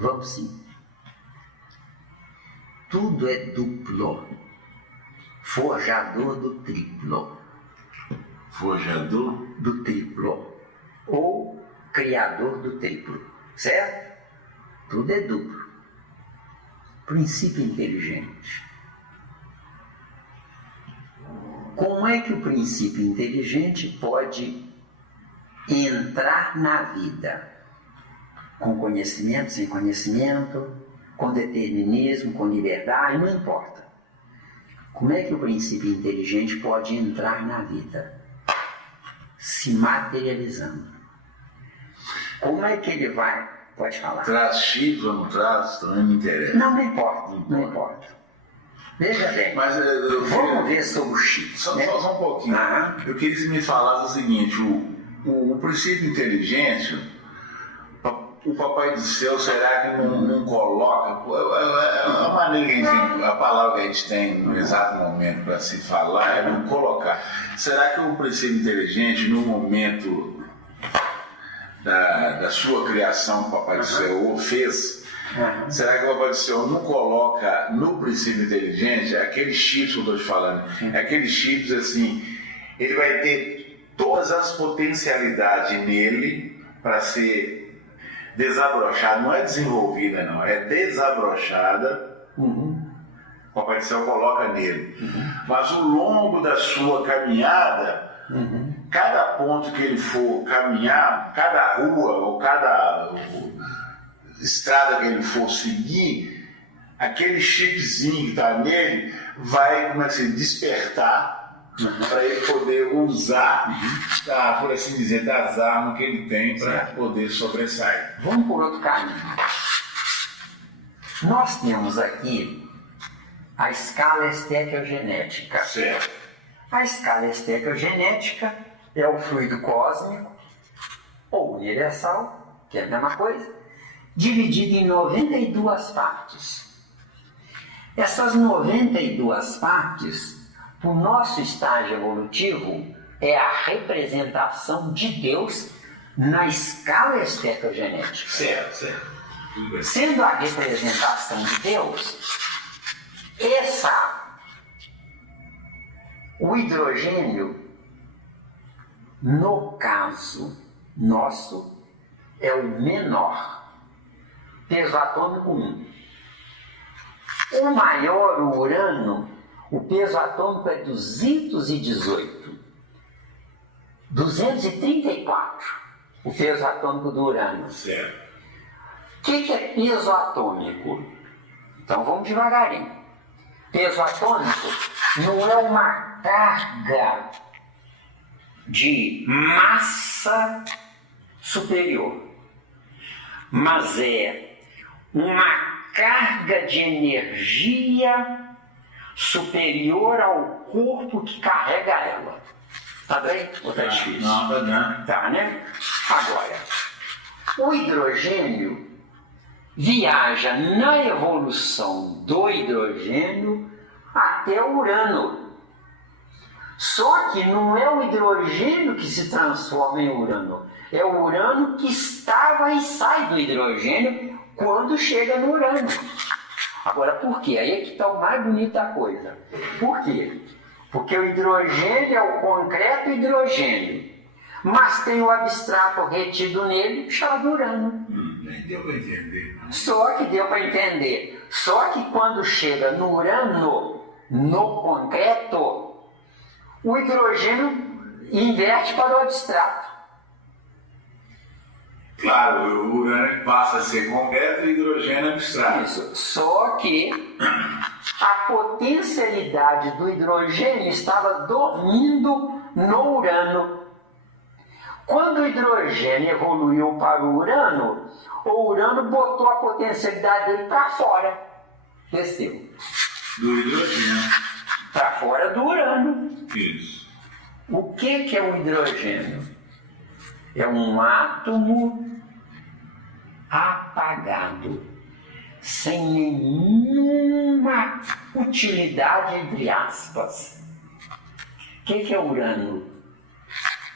Vamos sim. Tudo é duplo. Forjador do triplo. Forjador do triplo. Ou criador do triplo. Certo? Tudo é duplo. Princípio inteligente. Como é que o princípio inteligente pode entrar na vida? Com conhecimento, sem conhecimento, com determinismo, com liberdade, não importa. Como é que o princípio inteligente pode entrar na vida? Se materializando. Como é que ele vai? Pode falar. Traz X ou não traz, também não interessa. Não importa, não importa. Veja bem, mas vamos ver sobre o X. Só um pouquinho. Eu queria que você me falasse o seguinte, o princípio inteligente, o Papai do Céu, será que não coloca? A maneira que a palavra que a gente tem no exato momento para se falar é não colocar. Será que o princípio inteligente, no momento da sua criação, o Papai do Céu fez? Será que o Papai do Céu não coloca no princípio inteligente aqueles chips que eu estou te falando? Aqueles chips assim, ele vai ter todas as potencialidades nele para ser desabrochada, não é desenvolvida não, é desabrochada. O Papai do Céu coloca nele. Mas ao longo da sua caminhada, cada ponto que ele for caminhar, cada rua ou cada estrada que ele for seguir, aquele chipzinho que está nele vai, como é que se despertar para ele poder usar, por assim dizer, das armas que ele tem para poder sobressair. Vamos por outro caminho. Nós temos aqui a escala estequiogenética. Certo. A escala estequiogenética é o fluido cósmico, ou universal, que é a mesma coisa, dividido em 92 partes. Essas 92 partes, o nosso estágio evolutivo, é a representação de Deus na escala estequiogenética. Certo. Sendo a representação de Deus, o hidrogênio, no caso nosso, é o menor. Peso atômico 1. O maior, o urânio, o peso atômico é 218. 234, o peso atômico do urânio. Certo. O que é peso atômico? Então vamos devagarinho. Peso atômico não é uma carga de massa superior, mas é uma carga de energia superior ao corpo que carrega ela. Tá bem? Ou tá difícil? Não, tá bem. Tá, né? Agora, o hidrogênio viaja na evolução do hidrogênio até o urânio. Só que não é o hidrogênio que se transforma em urânio, é o urânio que estava e sai do hidrogênio quando chega no urânio. Agora, por quê? Aí é que está o mais bonito da coisa. Por quê? Porque o hidrogênio é o concreto hidrogênio, mas tem o abstrato retido nele chamado urânio. Deu para entender. Só que deu para entender. Só que quando chega no urânio, no concreto, o hidrogênio inverte para o abstrato. Claro, o urânio passa a ser concreto e o hidrogênio abstrato. Isso. Só que a potencialidade do hidrogênio estava dormindo no urânio. Quando o hidrogênio evoluiu para o urânio botou a potencialidade dele para fora. Desceu. Do hidrogênio. Para fora do urânio. Isso. O que é o hidrogênio? É um átomo apagado, sem nenhuma utilidade, entre aspas. O que é o urânio?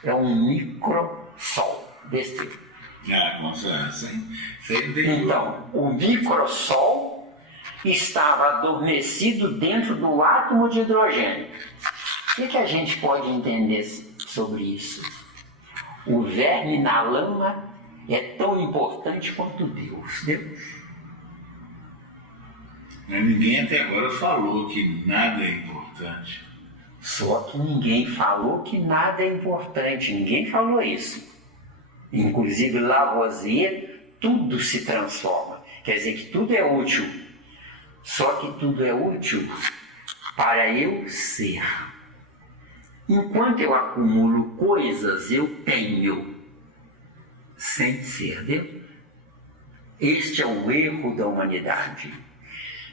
É um microsol desse tipo. Com certeza. Então, o microsol estava adormecido dentro do átomo de hidrogênio. O que a gente pode entender sobre isso? O verme na lama é tão importante quanto Deus. Ninguém até agora falou que nada é importante. Só que ninguém falou que nada é importante. Ninguém falou isso. Inclusive Lavoisier, tudo se transforma. Quer dizer que tudo é útil. Só que tudo é útil para eu ser. Enquanto eu acumulo coisas, eu tenho, sem ser. Este é o erro da humanidade.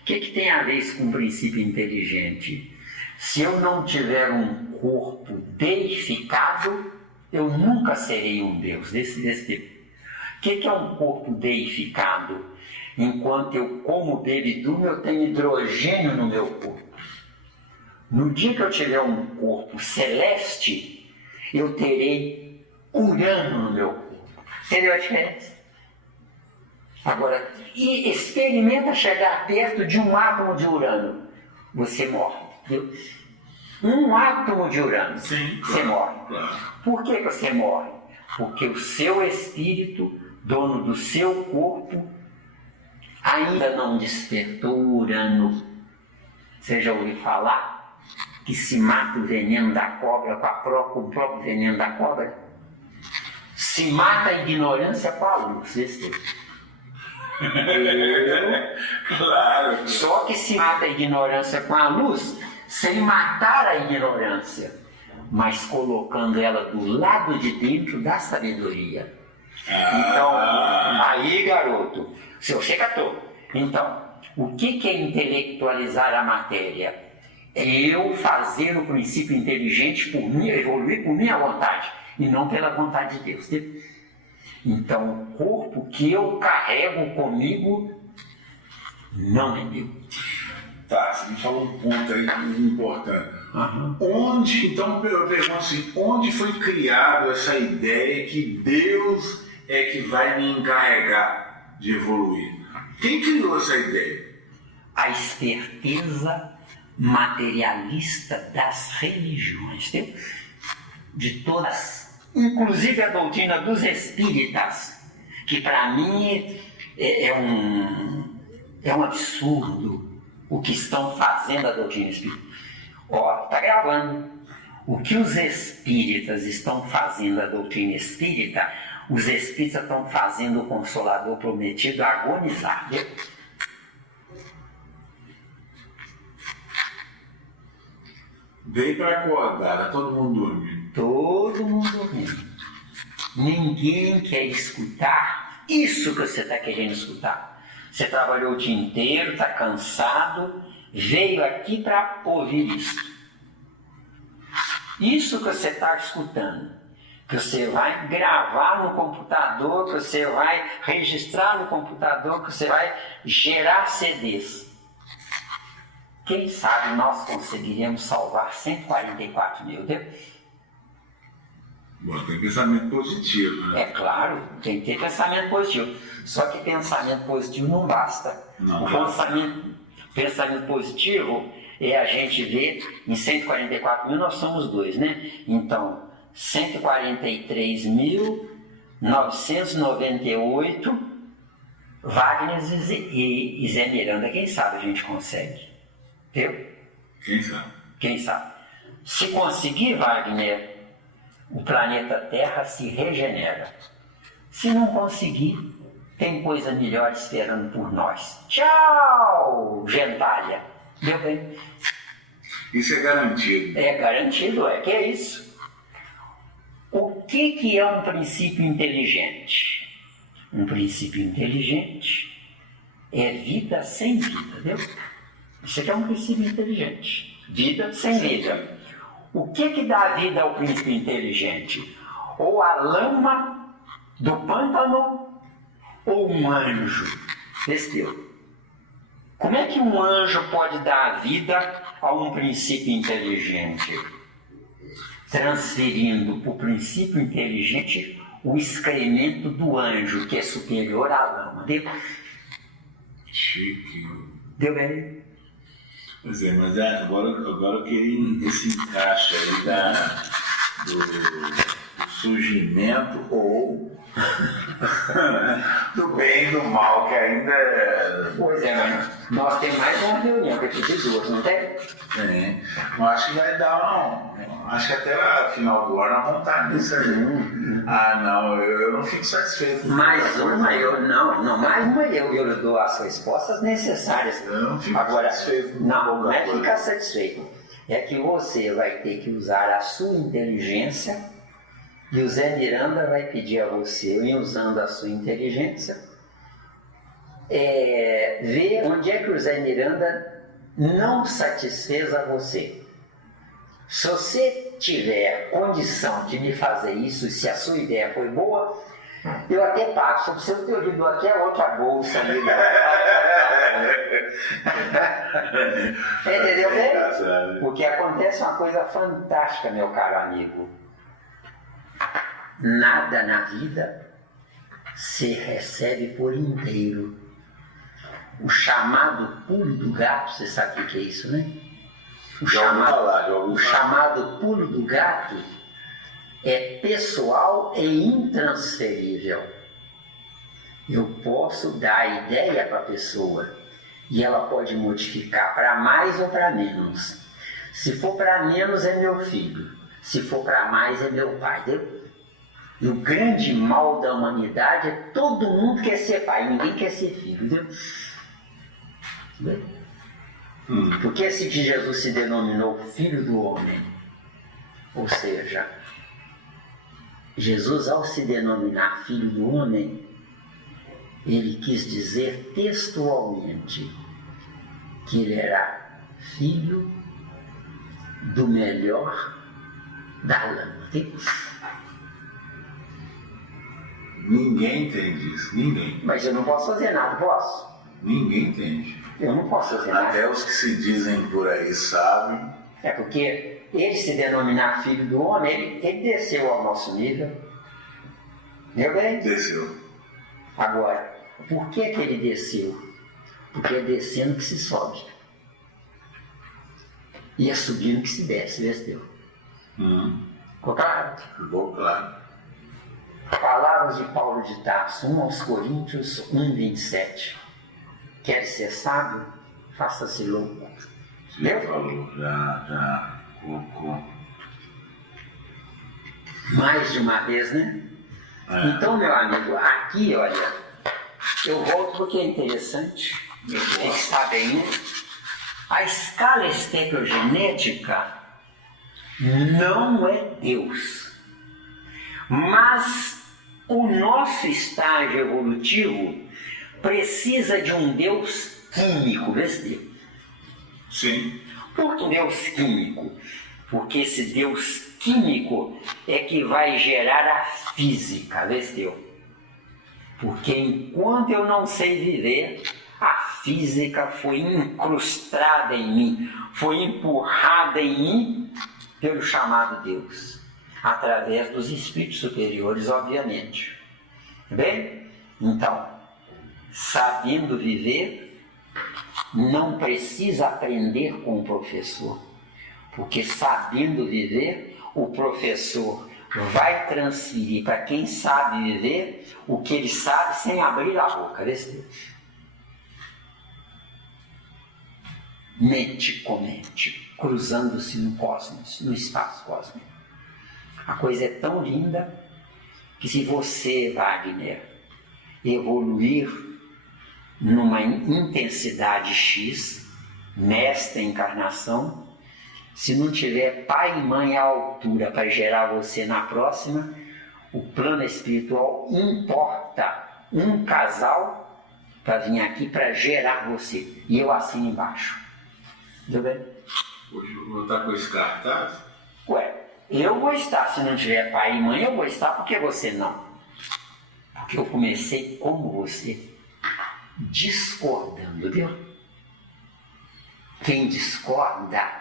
O que tem a ver isso com o princípio inteligente? Se eu não tiver um corpo deificado, eu nunca serei um Deus desse tipo. O que é um corpo deificado? Enquanto eu como, bebo e durmo, eu tenho hidrogênio no meu corpo. No dia que eu tiver um corpo celeste, eu terei Urano no meu corpo. Entendeu a diferença? Agora, experimenta chegar perto de um átomo de Urano. Você morre. Entendeu? Um átomo de Urano. Sim, claro, você morre. Claro. Por que você morre? Porque o seu espírito, dono do seu corpo, ainda não despertou o Urano. Você já ouviu falar que se mata o veneno da cobra com o próprio veneno da cobra? Se mata a ignorância com a luz. Claro. Só que se mata a ignorância com a luz, sem matar a ignorância, mas colocando ela do lado de dentro da sabedoria. Então, aí, garoto, você catou. Então, o que é intelectualizar a matéria? É eu fazer o princípio inteligente por mim, evoluir por minha vontade, e não pela vontade de Deus. Então, o corpo que eu carrego comigo não é meu. Tá, você me falou um ponto aí importante. Onde, então eu pergunto assim, onde foi criada essa ideia que Deus é que vai me encarregar de evoluir? Quem criou essa ideia? A esperteza materialista das religiões, de todas, inclusive a doutrina dos espíritas, que para mim é um absurdo o que estão fazendo a doutrina espírita. Está gravando. O que os espíritas estão fazendo a doutrina espírita, os espíritas estão fazendo o Consolador Prometido agonizar. Veio para acordar, tá todo mundo dormindo. Todo mundo dormindo. Ninguém quer escutar isso que você está querendo escutar. Você trabalhou o dia inteiro, está cansado, veio aqui para ouvir isso. Isso que você está escutando, que você vai gravar no computador, que você vai registrar no computador, que você vai gerar CDs. Quem sabe nós conseguiremos salvar 144 mil, Bom, tem pensamento positivo, né? É claro, tem que ter pensamento positivo. Só que pensamento positivo não basta. Não, pensamento positivo é a gente ver, em 144 mil nós somos dois, né? Então, 143.998, Wagner e Zé Miranda, quem sabe a gente consegue. Entendeu? Quem sabe? Quem sabe? Se conseguir, Wagner, o planeta Terra se regenera. Se não conseguir, tem coisa melhor esperando por nós. Tchau, gentalha. Deu bem? Isso é garantido. É garantido, que é isso. O que é um princípio inteligente? Um princípio inteligente é vida sem vida, entendeu? Isso aqui é um princípio inteligente. Vida sem vida. O que dá vida ao princípio inteligente? Ou a lama do pântano, ou um anjo. Entendeu? Como é que um anjo pode dar vida a um princípio inteligente? Transferindo para o princípio inteligente o excremento do anjo, que é superior à lama. Deu? Chique. Deu bem? Pois é, mas agora eu queria esse encaixe aí do surgimento ou do bem e do mal, que ainda é... Pois é, mas nós temos mais uma reunião que eu pedi duas, não tem? Tem. Eu acho que vai dar acho que até a final do ano vamos estar nisso aí. Não, eu não fico satisfeito. Mais uma, mais uma eu dou as respostas necessárias. Eu não fico agora, satisfeito. Não é ficar satisfeito. É que você vai ter que usar a sua inteligência e o Zé Miranda vai pedir a você, e usando a sua inteligência, ver onde é que o Zé Miranda não satisfez a você. Se você tiver condição de me fazer isso, e se a sua ideia foi boa, eu até pago. Só você ter ouvido aqui a outra bolsa ali. Entendeu bem? Porque acontece uma coisa fantástica, meu caro amigo. Nada na vida se recebe por inteiro. O chamado pulo do gato, você sabe o que é isso, né? O chamado pulo do gato é pessoal e intransferível. Eu posso dar a ideia para a pessoa e ela pode modificar para mais ou para menos. Se for para menos é meu filho, se for para mais é meu pai. E o grande mal da humanidade é todo mundo quer ser pai, ninguém quer ser filho. Entendeu? Por que esse que Jesus se denominou Filho do Homem? Ou seja, Jesus, ao se denominar Filho do Homem, ele quis dizer textualmente que ele era filho do melhor da lama. Ninguém entende isso, ninguém. Mas eu não posso fazer nada, posso? Ninguém entende. Eu não posso fazer nada. Até os que se dizem por aí sabem. É porque ele se denominar filho do homem, ele desceu ao nosso nível. Meu bem? Desceu. Agora, por que ele desceu? Porque é descendo que se sobe. E é subindo que se desce, desceu. Ficou claro? Ficou claro. Palavras de Paulo de Tarso, 1 aos Coríntios 1:27. Quer ser sábio? Faça-se louco. Você falou, já colocou. Mais de uma vez, né? Então, meu amigo, aqui, olha, eu volto porque é interessante. Tem que estar bem, né? A escala estequiogenética não é Deus. Mas o nosso estágio evolutivo precisa de um Deus químico, vê? Sim. Por que Deus químico? Porque esse Deus químico é que vai gerar a física, vê? Porque enquanto eu não sei viver, a física foi incrustada em mim, foi empurrada em mim pelo chamado Deus, através dos espíritos superiores, obviamente. Bem? Então, sabendo viver, não precisa aprender com o professor, porque sabendo viver, o professor vai transferir para quem sabe viver o que ele sabe sem abrir a boca. Mente com mente, cruzando-se no cosmos, no espaço cósmico. A coisa é tão linda que se você, Wagner, evoluir numa intensidade X, nesta encarnação, se não tiver pai e mãe à altura para gerar você na próxima, o plano espiritual importa um casal para vir aqui para gerar você. E eu assino embaixo. Entendeu bem? Hoje eu vou estar com esse cartaz? Ué, eu vou estar. Se não tiver pai e mãe, eu vou estar. Por que você não? Porque eu comecei como você, discordando, viu? Quem discorda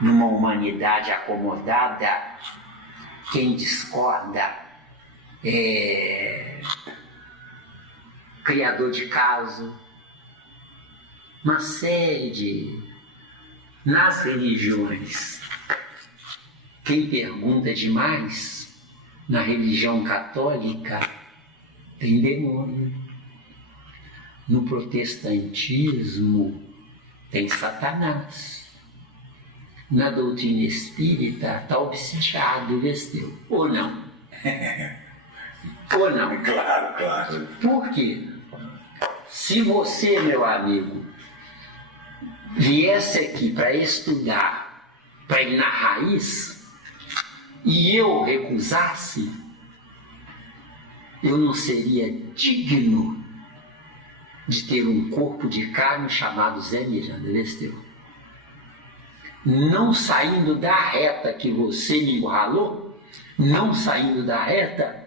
numa humanidade acomodada, quem discorda criador de caso, uma série de... Nas religiões, quem pergunta demais, na religião católica, tem demônio. No protestantismo, tem Satanás. Na doutrina espírita, está obsidiado o Vesteu. Ou não? Ou não? Claro, claro. Por quê? Se você, meu amigo, viesse aqui para estudar, para ir na raiz, e eu recusasse, eu não seria digno de ter um corpo de carne chamado Zé Miranda Vesteu. Não saindo da reta que você me encurralou, não saindo da reta,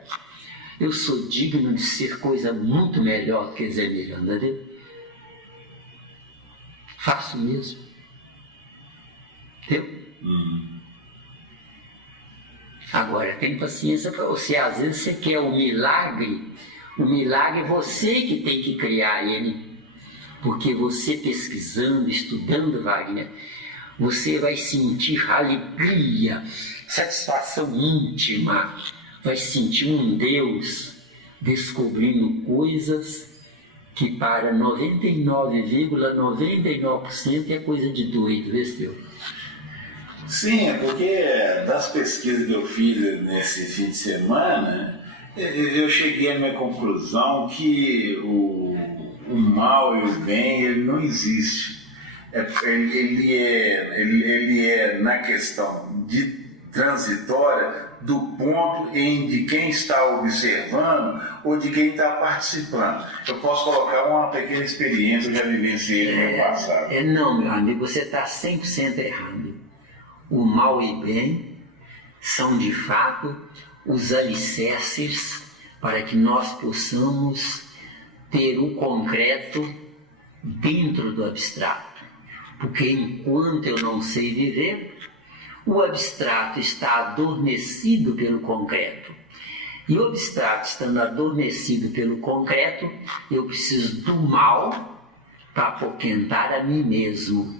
eu sou digno de ser coisa muito melhor que Zé Miranda, viu? Faço mesmo. Entendeu? Agora, tem paciência para você. Às vezes você quer o milagre é você que tem que criar ele. Porque você pesquisando, estudando, Wagner, você vai sentir alegria, satisfação íntima, vai sentir um Deus descobrindo coisas que para 99,99% é coisa de doido, Vesteu. Sim, é porque das pesquisas que eu fiz nesse fim de semana, eu cheguei à minha conclusão que o mal e o bem, ele não existe. Ele é na questão de transitória do ponto de quem está observando ou de quem está participando. Eu posso colocar uma pequena experiência, eu já vivenciei no meu passado. Não, meu amigo, você está 100% errado. O mal e bem são, de fato, os alicerces para que nós possamos ter o concreto dentro do abstrato. Porque enquanto eu não sei viver, o abstrato está adormecido pelo concreto. E o abstrato estando adormecido pelo concreto, eu preciso do mal para apoquentar a mim mesmo.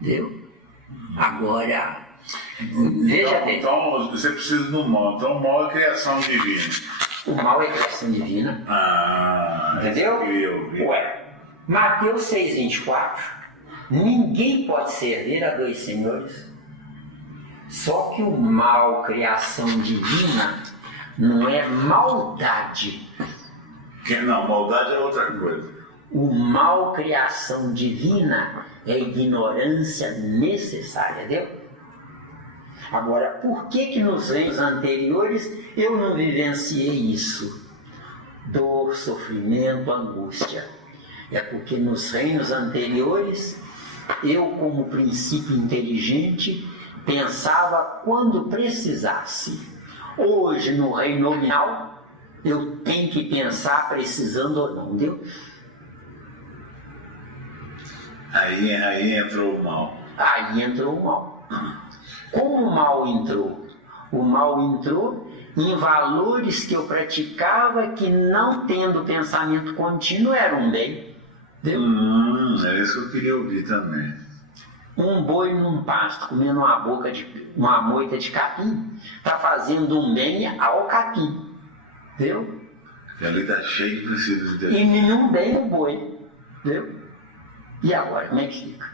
Entendeu? Agora, veja bem. Então você precisa do mal. Então o mal é criação divina. O mal é criação divina. Entendeu? Ué, Mateus 6,24. Ninguém pode servir a dois senhores. Só que o mal, criação divina, não é maldade. Não, maldade é outra coisa. O mal, criação divina, é ignorância necessária, entendeu? Agora, por que nos reinos anteriores eu não vivenciei isso? Dor, sofrimento, angústia. É porque nos reinos anteriores, eu, como princípio inteligente, pensava quando precisasse. Hoje, no reino nominal, eu tenho que pensar precisando ou não, entendeu? Aí entrou o mal. Aí entrou o mal. Como o mal entrou? O mal entrou em valores que eu praticava que, não tendo pensamento contínuo, eram bem. É isso que eu queria ouvir também. Um boi num pasto comendo uma moita de capim está fazendo um bem ao capim. Viu? E ali está cheio de precisa de... E nenhum bem o boi. Viu? E agora, como é que fica?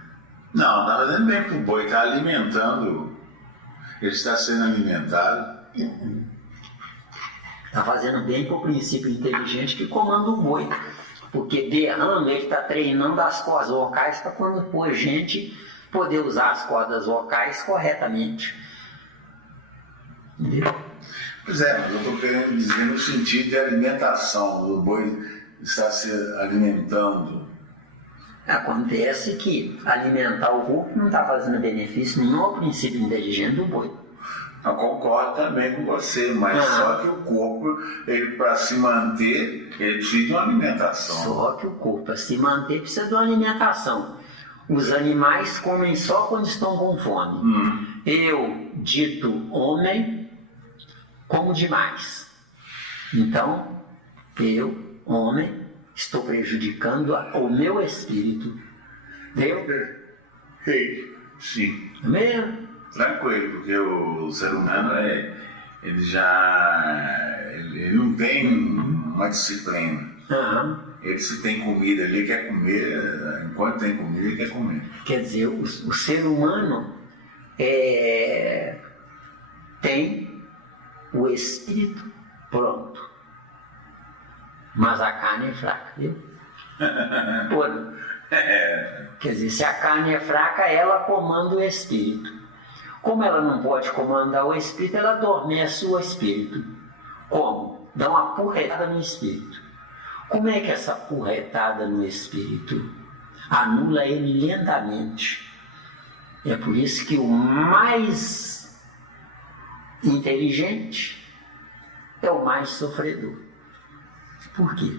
Não, está fazendo bem para o boi, está alimentando. Ele está sendo alimentado. Está fazendo bem para o princípio inteligente que comanda o boi. Porque derrama, ele está treinando as cordas vocais para quando for gente poder usar as cordas vocais corretamente. Entendeu? Pois é, mas eu estou querendo dizer no sentido de alimentação. O boi está se alimentando. Acontece que alimentar o corpo não está fazendo benefício nenhum ao princípio inteligente do boi. Eu concordo também com você, mas só que o corpo, ele para se manter, ele precisa de uma alimentação. Só que o corpo, para se manter, precisa de uma alimentação. Os animais comem só quando estão com fome. Eu, dito homem, como demais. Então, eu, homem, estou prejudicando o meu espírito. Deu? Sim. É mesmo? Tranquilo, porque o ser humano ele não tem uma disciplina. Uhum. Ele, se tem comida, ele quer comer, enquanto tem comida, ele quer comer. Quer dizer, o ser humano tem o espírito pronto, mas a carne é fraca, viu? Quer dizer, se a carne é fraca, ela comanda o espírito. Como ela não pode comandar o espírito, ela adormece o espírito. Como? Dá uma porretada no espírito. Como é que essa porretada no espírito anula ele lentamente? É por isso que o mais inteligente é o mais sofredor. Por quê?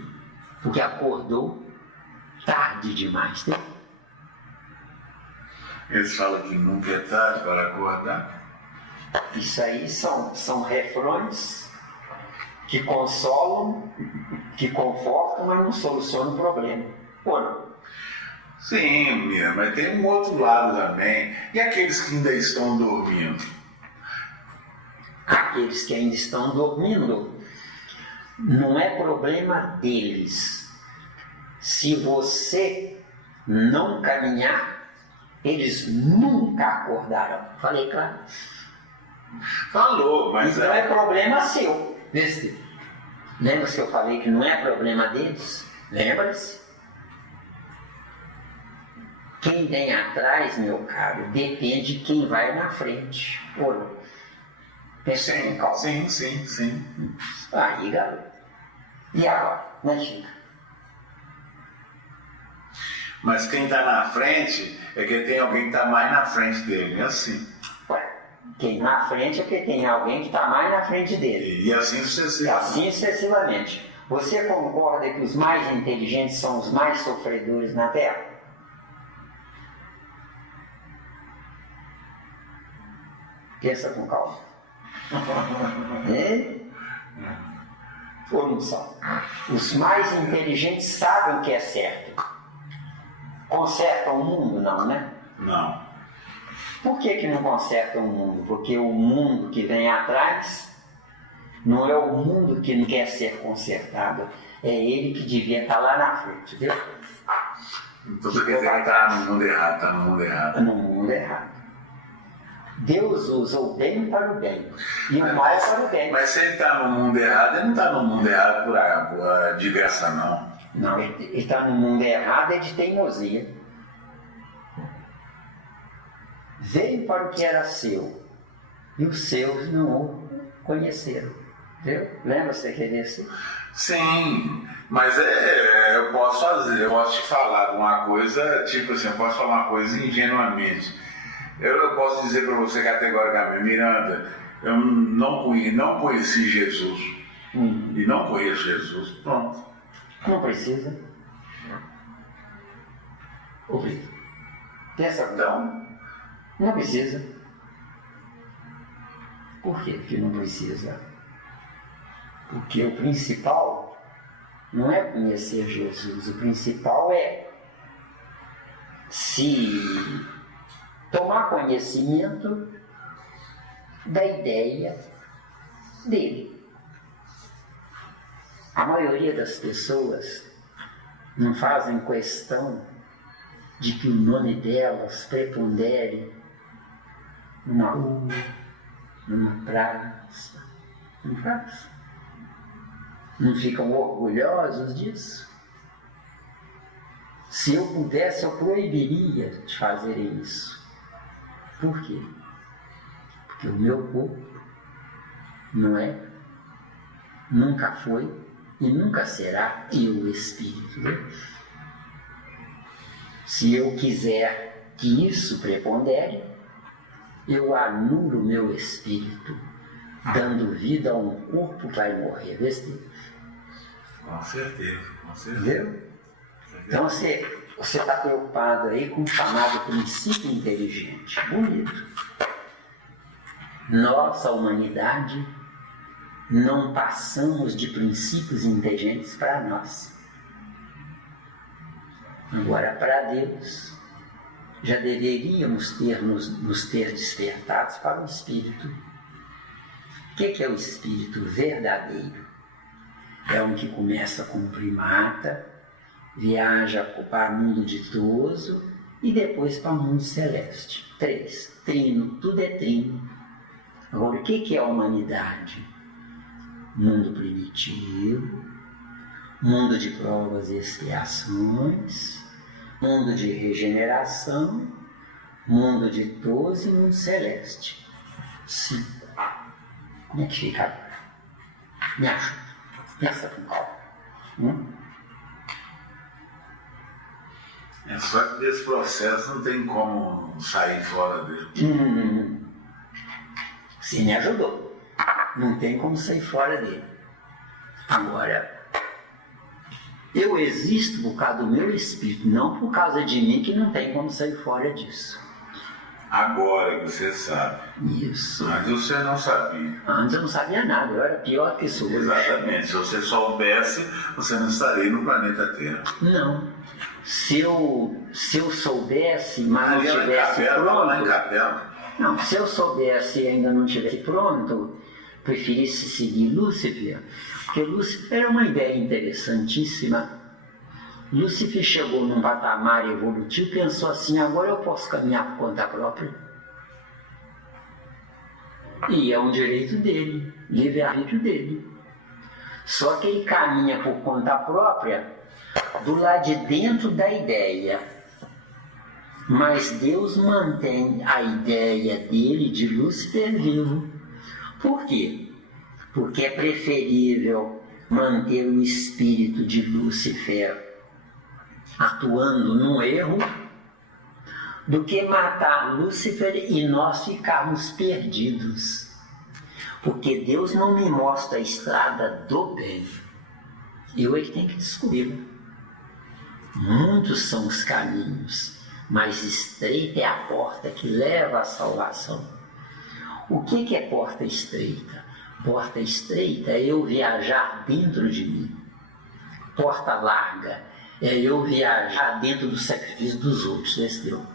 Porque acordou tarde demais, né? Eles falam que nunca é tarde para acordar. Isso aí são refrões que consolam, que confortam, mas não solucionam o problema. Pô, sim, Mira, mas tem um outro lado também. E aqueles que ainda estão dormindo? Aqueles que ainda estão dormindo, não é problema deles. Se você não caminhar, eles nunca acordarão. Falei claro? Falou, mas... Então é problema seu. Lembra-se que eu falei que não é problema deles? Lembra-se? Quem vem atrás, meu caro, depende de quem vai na frente. Olha, pensa em calma. Sim. Aí, garoto. E agora? Né, Chica? Mas quem está na frente é que tem alguém que está mais na frente dele, é assim. Ué, quem na frente é porque tem alguém que está mais na frente dele. E assim sucessivamente. Assim sucessivamente. Você concorda que os mais inteligentes são os mais sofredores na Terra? Pensa com calma. Ou não são? Os mais inteligentes sabem o que é certo. Consertam o mundo, não, né? Não. Por que não consertam o mundo? Porque o mundo que vem atrás não é o mundo que não quer ser consertado, é ele que devia estar lá na frente, viu? Então você quer dizer que está no mundo errado, está no mundo errado. No mundo errado. Deus usa o bem para o bem e o mal para o bem. Mas se ele está no mundo errado, ele não está no mundo errado por de graça, não. Não, ele está no mundo errado é de teimosia. Veio para o que era seu e os seus não o conheceram. Viu? Lembra-se daquele assim? Sim, mas eu posso te falar de uma coisa, tipo assim, eu posso falar uma coisa ingenuamente. Eu posso dizer para você categoricamente, Miranda, eu não conheci Jesus e não conheço Jesus. Pronto. Não precisa. Ouvido. Pensa então. Não precisa. Por quê que não precisa? Porque o principal não é conhecer Jesus. O principal é se tomar conhecimento da ideia dele. A maioria das pessoas não fazem questão de que o nome delas prepondere numa rua, numa praça. Não faz? Não ficam orgulhosos disso? Se eu pudesse, eu proibiria de fazer isso. Por quê? Porque o meu corpo não é, nunca foi e nunca será eu, espírito. Né? Se eu quiser que isso prepondere, eu anulo o meu espírito, dando vida a um corpo que vai morrer. Vê se... Com certeza. Viu? Então você está preocupado aí com o chamado princípio inteligente. Bonito. Nossa humanidade não passamos de princípios inteligentes para nós. Agora, para Deus, já deveríamos nos ter despertados para o Espírito. O que é o Espírito verdadeiro? É um que começa como primata, viaja para o mundo ditoso e depois para o mundo celeste. 3. Trino, tudo é trino. Agora, o que é a humanidade? Mundo primitivo, mundo de provas e expiações, mundo de regeneração, mundo ditoso e mundo celeste. 5. Como é que fica agora? Me ajuda. Pensa com calma. É só que desse processo não tem como sair fora dele. Você me ajudou. Não tem como sair fora dele. Agora, eu existo por causa do meu espírito, não por causa de mim, que não tem como sair fora disso. Agora que você sabe. Isso. Antes você não sabia. Antes eu não sabia nada, eu era pior que isso. Exatamente. Se você soubesse, você não estaria no planeta Terra. Não. Se eu soubesse, mas não tivesse pronto... Não, se eu soubesse e ainda não tivesse pronto, preferisse seguir Lúcifer, porque Lúcifer era uma ideia interessantíssima. Lúcifer chegou num patamar evolutivo e pensou assim: agora eu posso caminhar por conta própria. E é um direito dele, livre-arbítrio dele. Só que ele caminha por conta própria do lado de dentro da ideia. Mas Deus mantém a ideia dele, de Lúcifer, vivo. Por quê? Porque é preferível manter o espírito de Lúcifer atuando num erro do que matar Lúcifer e nós ficarmos perdidos. Porque Deus não me mostra a estrada do bem. Eu é que tenho que descobri-la. Muitos são os caminhos, mas estreita é a porta que leva à salvação. O que é porta estreita? Porta estreita é eu viajar dentro de mim. Porta larga é eu viajar dentro do sacrifício dos outros. Entendeu?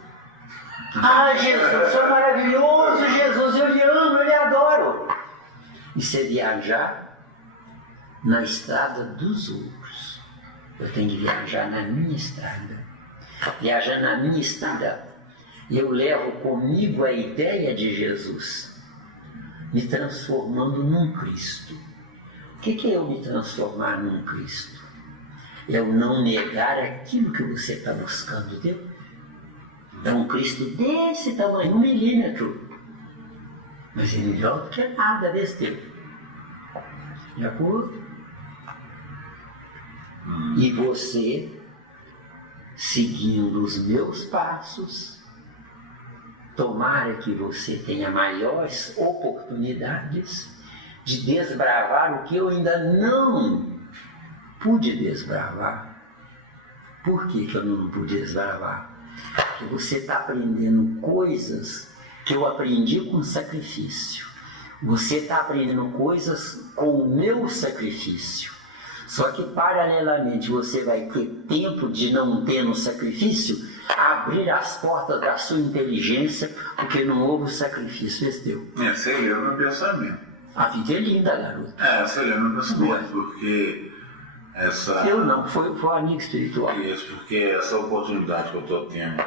Ah, Jesus é maravilhoso, Jesus, eu lhe amo, eu lhe adoro. Isso é viajar na estrada dos outros. Eu tenho que viajar na minha estrada. Viajar na minha estrada, eu levo comigo a ideia de Jesus, me transformando num Cristo. O que é eu me transformar num Cristo? É eu não negar aquilo que você está buscando, entendeu? É um Cristo desse tamanho, 1 milímetro. Mas é melhor do que nada desse tempo. De acordo? E você, seguindo os meus passos, tomara que você tenha maiores oportunidades de desbravar o que eu ainda não pude desbravar. Por que eu não pude desbravar? Porque você está aprendendo coisas que eu aprendi com sacrifício. Você está aprendendo coisas com o meu sacrifício. Só que, paralelamente, você vai ter tempo de não ter no sacrifício, abrir as portas da sua inteligência, porque não houve sacrifício esse teu. Você leu meu pensamento. A vida é linda, garoto. Você leu meu pensamento, porque essa... Eu não, foi o amigo espiritual. Isso, porque essa oportunidade que eu estou tendo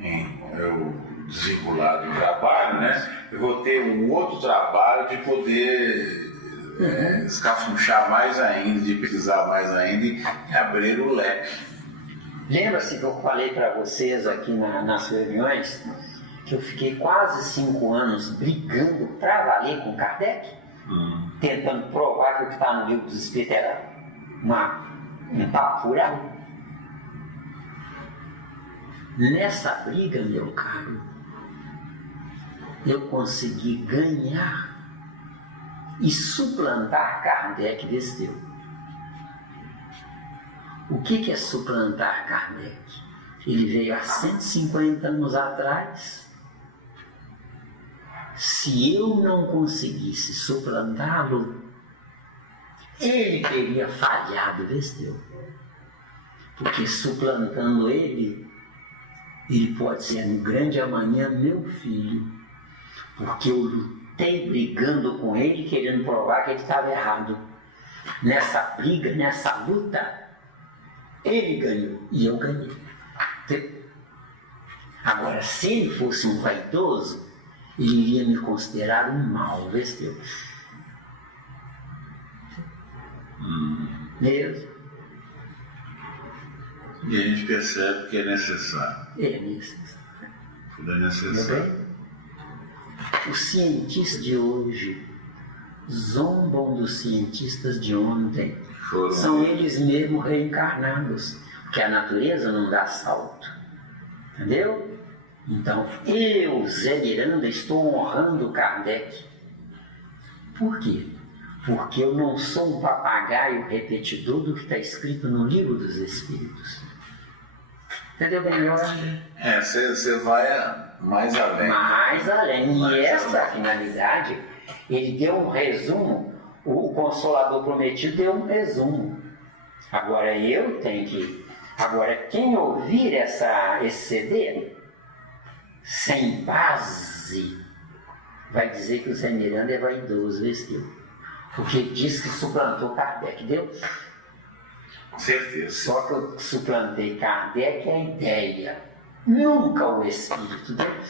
em eu desvinculado do trabalho, né? Eu vou ter um outro trabalho de poder escafunchar mais ainda, de pesquisar mais ainda e abrir o leque. Lembra-se que eu falei para vocês aqui nas reuniões que eu fiquei quase 5 anos brigando para valer com Kardec, tentando provar que o que está no livro dos Espíritos era um papo furado? Nessa briga, meu caro, eu consegui ganhar e suplantar Kardec desse teu. O que é suplantar Kardec? Ele veio há 150 anos atrás se eu não conseguisse suplantá-lo, ele teria falhado, Vesteu. Porque suplantando ele pode ser no grande amanhã meu filho. Porque eu lutei brigando com ele, querendo provar que ele estava errado. Nessa briga, nessa luta, ele ganhou e eu ganhei. Agora, se ele fosse um vaidoso, ele iria me considerar um mau, Vesteu. Mesmo. E a gente percebe que é necessário. É necessário. Tudo é necessário. Os cientistas de hoje zombam dos cientistas de ontem. São eles mesmos reencarnados, porque a natureza não dá salto. Entendeu? Então, eu, Zé Miranda, estou honrando Kardec. Por quê? Porque eu não sou um papagaio repetidor do que está escrito no Livro dos Espíritos. Entendeu bem, meu amigo? Você vai mais além. Mais além. E essa finalidade, ele deu um resumo, o Consolador Prometido deu um resumo. Agora eu tenho que... Agora, quem ouvir esse CD, sem base, vai dizer que o Zé Miranda é vaidoso, Vesteu. Porque diz que suplantou Kardec, deu? Certeza. Só que eu suplantei Kardec é a ideia, nunca o espírito, deu?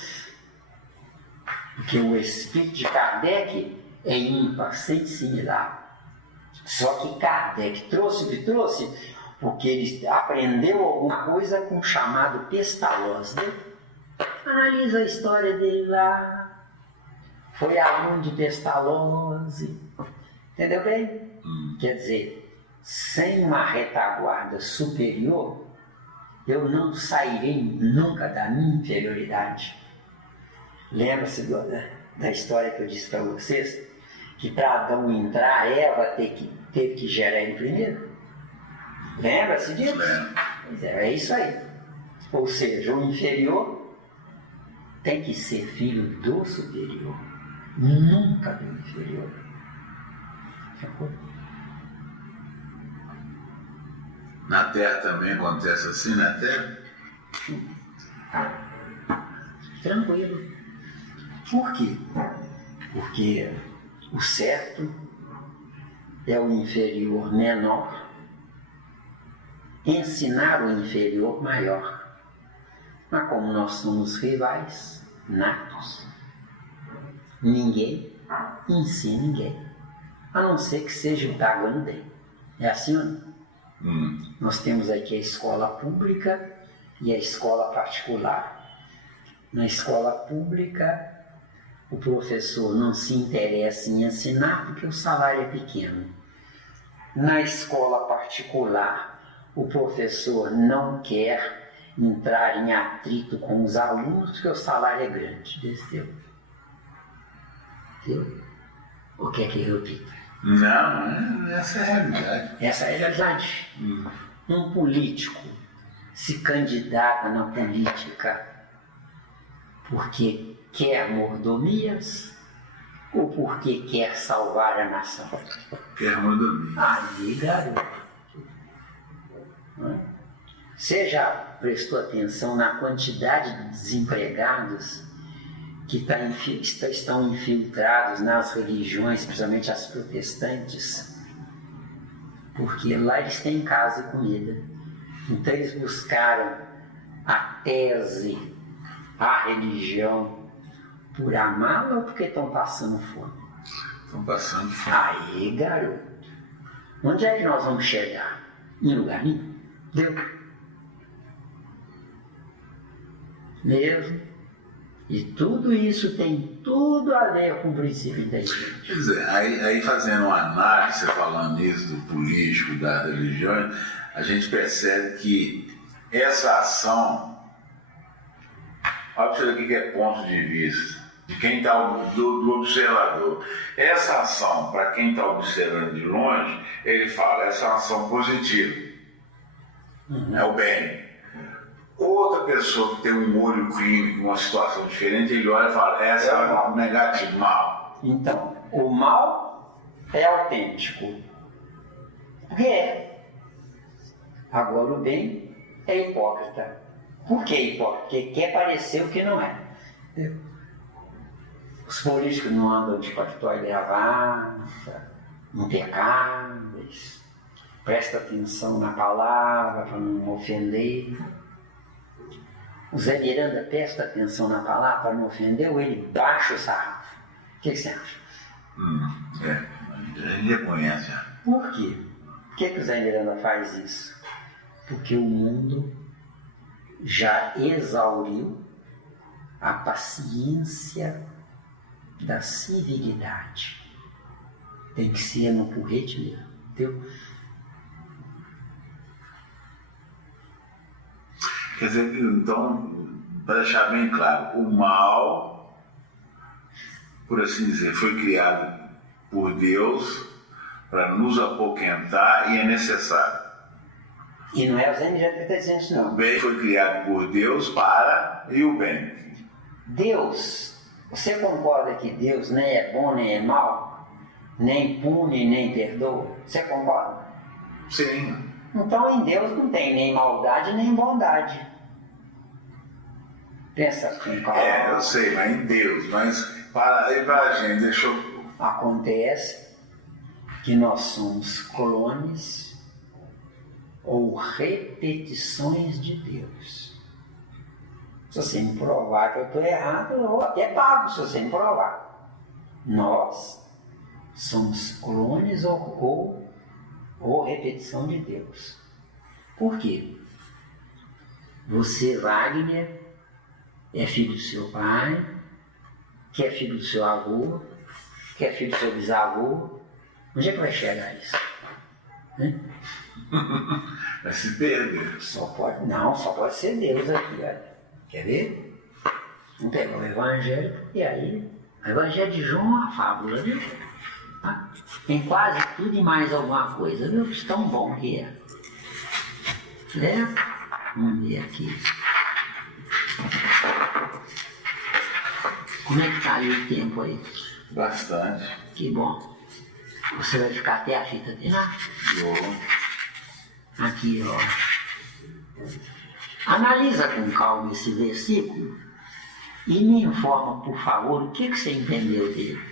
Porque o espírito de Kardec é ímpar, sem similar. Só que Kardec trouxe o que trouxe, porque ele aprendeu alguma coisa com o chamado Pestalozzi, né? Analisa a história dele lá. Foi aluno de Pestalozzi. Entendeu bem? Quer dizer, sem uma retaguarda superior, eu não sairei nunca da minha inferioridade. Lembra-se da história que eu disse para vocês? Que para Adão entrar, Eva teve que gerar ele primeiro? Lembra-se disso? Pois é isso aí. Ou seja, o inferior tem que ser filho do superior, nunca do inferior. Na Terra também acontece assim, na Terra? Tranquilo. Por quê? Porque o certo é o inferior menor ensinar o inferior maior. Mas como nós somos rivais natos, ninguém ensina ninguém, a não ser que seja o d'água no dente. É assim ou não? Nós temos aqui a escola pública e a escola particular. Na escola pública, o professor não se interessa em ensinar porque o salário é pequeno. Na escola particular, o professor não quer entrar em atrito com os alunos porque o salário é grande. Entendeu? O que é que eu repito? Não, essa é a realidade. Essa é a realidade. Um político se candidata na política porque quer mordomias ou porque quer salvar a nação? Quer mordomia. Aí, garoto. Você já prestou atenção na quantidade de desempregados que estão infiltrados nas religiões, principalmente as protestantes? Porque lá eles têm casa e comida. Então eles buscaram a tese, a religião, por amá-la ou porque estão passando fome? Estão passando fome. Aí, garoto. Onde é que nós vamos chegar? Em lugar nenhum. Deu? Mesmo? E tudo isso tem tudo a ver com o princípio inteligente. Quer dizer, aí fazendo uma análise, falando isso do político, da religião, a gente percebe que essa ação, olha para você ver o que é ponto de vista, de quem está do observador. Essa ação, para quem está observando de longe, ele fala, essa é uma ação positiva, é o bem. outra pessoa que tem um olho clínico, uma situação diferente, ele olha e fala, essa é o negativo, mal. Então, o mal é autêntico. Porque é. Agora o bem é hipócrita. Por que hipócrita? Porque quer parecer o que não é. Os políticos não andam de paletó e gravata, impecáveis, presta atenção na palavra para não ofender. O Zé Miranda presta atenção na palavra para não ofender ou ele baixa o sarrafo? O que você acha? Ele reconhece. Por quê? Por que o Zé Miranda faz isso? Porque o mundo já exauriu a paciência da civilidade. Tem que ser no porrete mesmo, entendeu? Quer dizer, então, para deixar bem claro, o mal, por assim dizer, foi criado por Deus para nos apoquentar e é necessário. E não é o Zé Miranda que está dizendo isso, não. O bem foi criado por Deus para e o bem. Deus, você concorda que Deus nem é bom nem é mau? Nem pune nem perdoa? Você concorda? Sim. Então em Deus não tem nem maldade nem bondade. Pensa com calma. Eu sei, mas em Deus, mas para a gente, deixa eu... Acontece que nós somos clones ou repetições de Deus. Se você me provar que eu estou errado, eu até pago se você me provar. Nós somos clones ou repetição de Deus. Por quê? Você, Wagner, é filho do seu pai, que é filho do seu avô, que é filho do seu bisavô. Onde é que vai chegar isso? Vai se perder. Só pode ser Deus aqui, olha. Quer ver? Vamos pegar o Evangelho, e aí, o Evangelho de João é uma fábula, viu? Tem quase tudo e mais alguma coisa, viu? Que tão bom que é. Vamos ver aqui. Como é que está aí o tempo aí? Bastante. Que bom. Você vai ficar até a fita terminar? Aqui, ó. Analisa com calma esse versículo e me informa, por favor, o que você entendeu dele.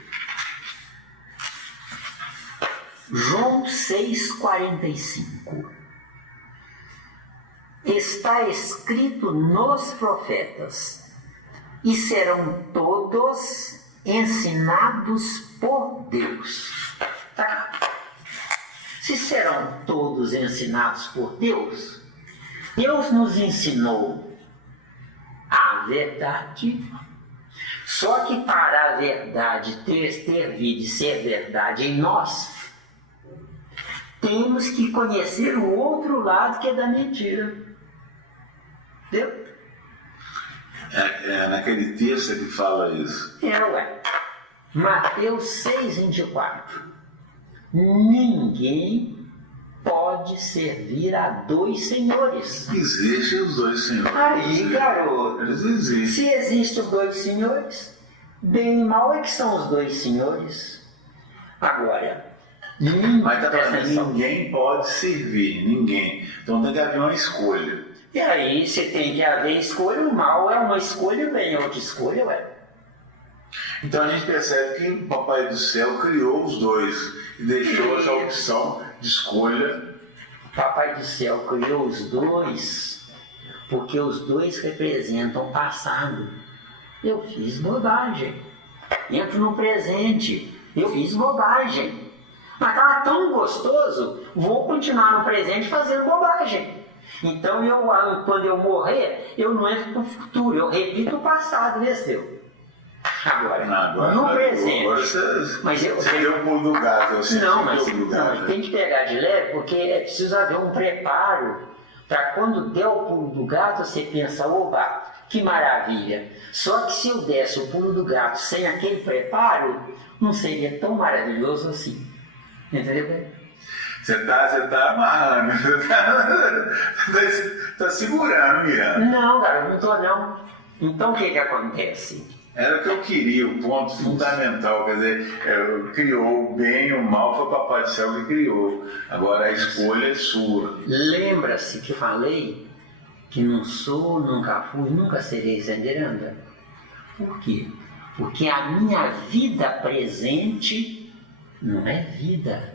João 6,45. Está escrito nos profetas, e serão todos ensinados por Deus. Tá? Se serão todos ensinados por Deus, Deus nos ensinou a verdade, só que para a verdade ter vida e ser verdade em nós, temos que conhecer o outro lado que é da mentira. Entendeu? É naquele texto que fala isso. Mateus 6,24. Ninguém pode servir a dois senhores. Existem os dois senhores. Aí, garoto. Eles existem. Se existem os dois senhores, bem e mal é que são os dois senhores. Agora, mas ninguém pode servir, ninguém. Então tem que haver uma escolha. E aí você tem que haver escolha, o mal é uma escolha, o bem é outra escolha, ué. Então a gente percebe que o Papai do Céu criou os dois e deixou essa opção de escolha. O Papai do Céu criou os dois porque os dois representam o passado. Eu fiz bobagem. Entro no presente. Eu fiz bobagem. Mas estava tão gostoso, vou continuar no presente fazendo bobagem. Então, quando eu morrer, eu não entro no futuro, eu repito o passado, venceu. Agora no presente. Agora você deu um pulo do gato. Não, tem que pegar de leve, porque é preciso haver um preparo para quando der o pulo do gato, você pensa, oba, que maravilha. Só que se eu desse o pulo do gato sem aquele preparo, não seria tão maravilhoso assim. Entendeu? Você tá amarrando, você tá segurando, Miranda. Não, cara, não tô não. Então o que acontece? Era o que eu queria, o ponto fundamental, quer dizer, criou o bem e o mal, foi o Papai do Céu que criou. Agora a escolha é sua. Lembra-se que falei que não sou, nunca fui, nunca serei Zé Miranda? Por quê? Porque a minha vida presente não é vida.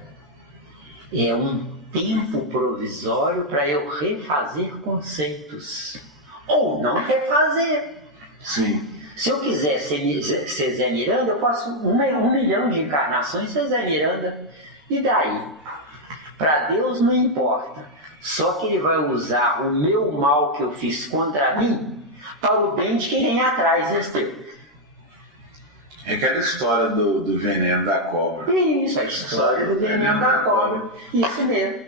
É um tempo provisório para eu refazer conceitos. Ou não refazer. Sim. Se eu quiser ser Zé Miranda, eu posso 1 milhão de encarnações ser Zé Miranda. E daí? Para Deus não importa. Só que Ele vai usar o meu mal que eu fiz contra mim para o bem de quem vem atrás desse tempo. É aquela história do veneno da cobra. Isso, a história do veneno da cobra. Isso mesmo.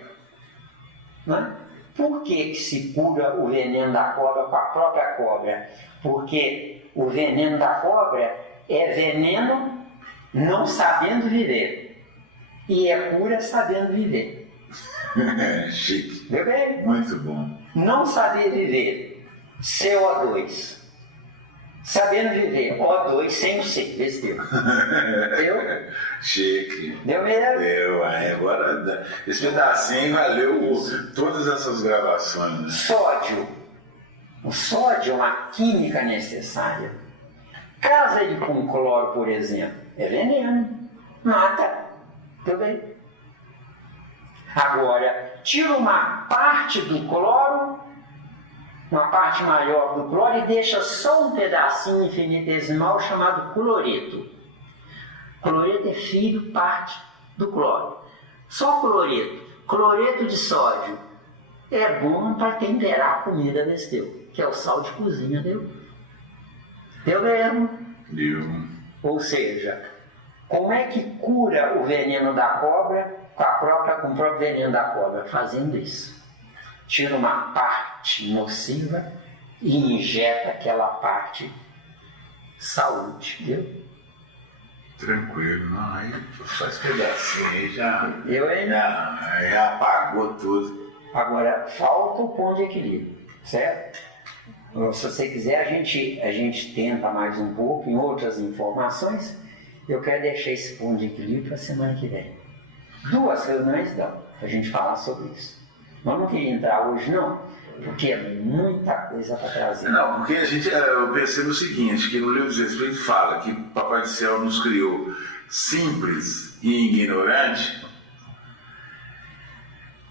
Não é? Por que se cura o veneno da cobra com a própria cobra? Porque o veneno da cobra é veneno não sabendo viver. E é cura sabendo viver. Chique. Viu bem? Muito bom. Não saber viver, CO2. Sabendo viver, O2 sem o C, esse deu. Deu? Chique. Deu mesmo? Deu, agora esse pedacinho valeu todas essas gravações. Né? Sódio. O sódio é uma química necessária. Casa ele com cloro, por exemplo, é veneno, mata. Tudo bem? Agora, tira uma parte do cloro, uma parte maior do cloro e deixa só um pedacinho infinitesimal chamado cloreto. Cloreto é filho, parte do cloro. Só cloreto. Cloreto de sódio é bom para temperar a comida desse teu, que é o sal de cozinha, deu? Deu mesmo? Deu. Ou seja, como é que cura o veneno da cobra com o próprio veneno da cobra? Fazendo isso. Tira uma parte nociva e injeta aquela parte saúde, viu? Tranquilo, não, aí só esse pedacinho aí já apagou tudo. Agora, falta o ponto de equilíbrio, certo? Se você quiser, a gente tenta mais um pouco em outras informações. Eu quero deixar esse ponto de equilíbrio para a semana que vem. 2 reuniões dão para a gente falar sobre isso. Mas não queria entrar hoje não, porque é muita coisa para trazer. Não, porque eu percebo o seguinte, que no livro dos Espíritos fala que Papai do Céu nos criou simples e ignorante.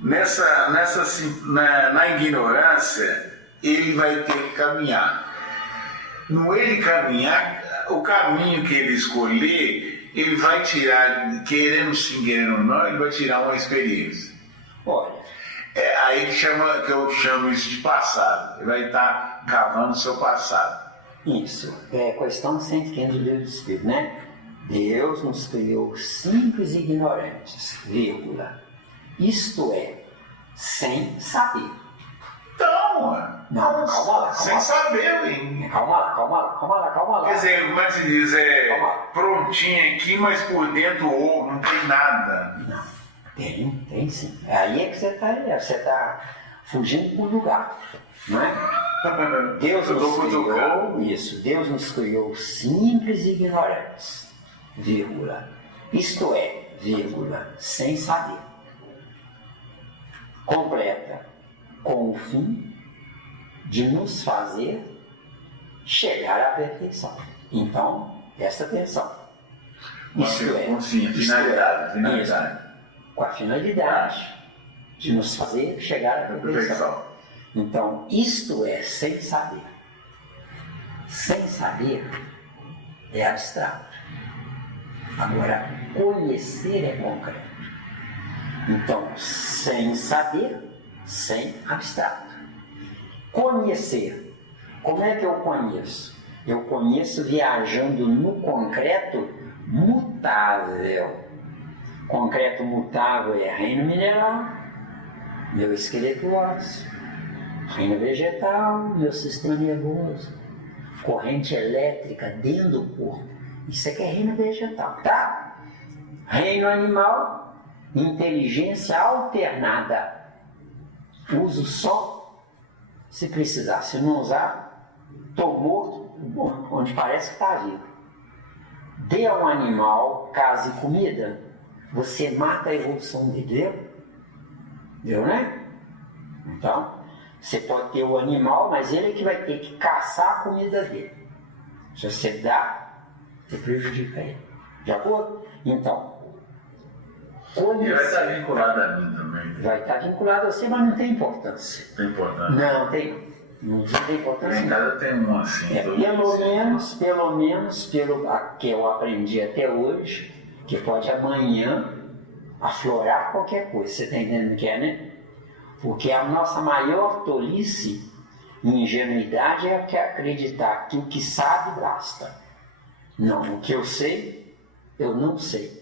Na ignorância, ele vai ter que caminhar. No ele caminhar, o caminho que ele escolher, ele vai tirar, querendo sim, querendo ou não, ele vai tirar uma experiência. Olha. É aí que eu chamo isso de passado. Ele vai estar cavando o seu passado. Isso. É questão 115 do livro do Espírito, né? Deus nos criou simples e ignorantes, vírgula. Isto é, sem saber. Então, não, calma lá. Sem saber, hein? Calma lá. Quer dizer, como é que se diz? Prontinho aqui, mas por dentro não tem nada. Não. Tem sim. Aí é que você está fugindo do lugar, não é? Deus nos criou simples e ignorantes, vírgula. Isto é, vírgula, sem saber. Completa, com o fim de nos fazer chegar à perfeição. Então, presta atenção. Finalidade. Com a finalidade de nos fazer chegar à perfeição. Então, isto é sem saber. Sem saber é abstrato. Agora, conhecer é concreto. Então, sem saber, sem abstrato. Conhecer. Como é que eu conheço? Eu conheço viajando no concreto mutável. Concreto mutável é reino mineral, meu esqueleto ósseo, reino vegetal, meu sistema nervoso, corrente elétrica dentro do corpo. Isso aqui é reino vegetal, tá? Reino animal, inteligência alternada. Uso só se precisar. Se não usar, estou morto onde parece que está vivo. Dê a um animal casa e comida, você mata a evolução dele. Deu, né? Então, você pode ter o animal, mas ele é que vai ter que caçar a comida dele. Se você dá, você prejudica ele. De acordo? Então, ele vai estar vinculado a mim também. Vai estar vinculado a você, mas não tem importância. Tem importância? Não tem. Não tem importância. Em casa tem um assim. Pelo menos, pelo que eu aprendi até hoje, que pode amanhã aflorar qualquer coisa. Você está entendendo o que é, né? Porque a nossa maior tolice e ingenuidade é acreditar que o que sabe basta. Não, o que eu sei, eu não sei.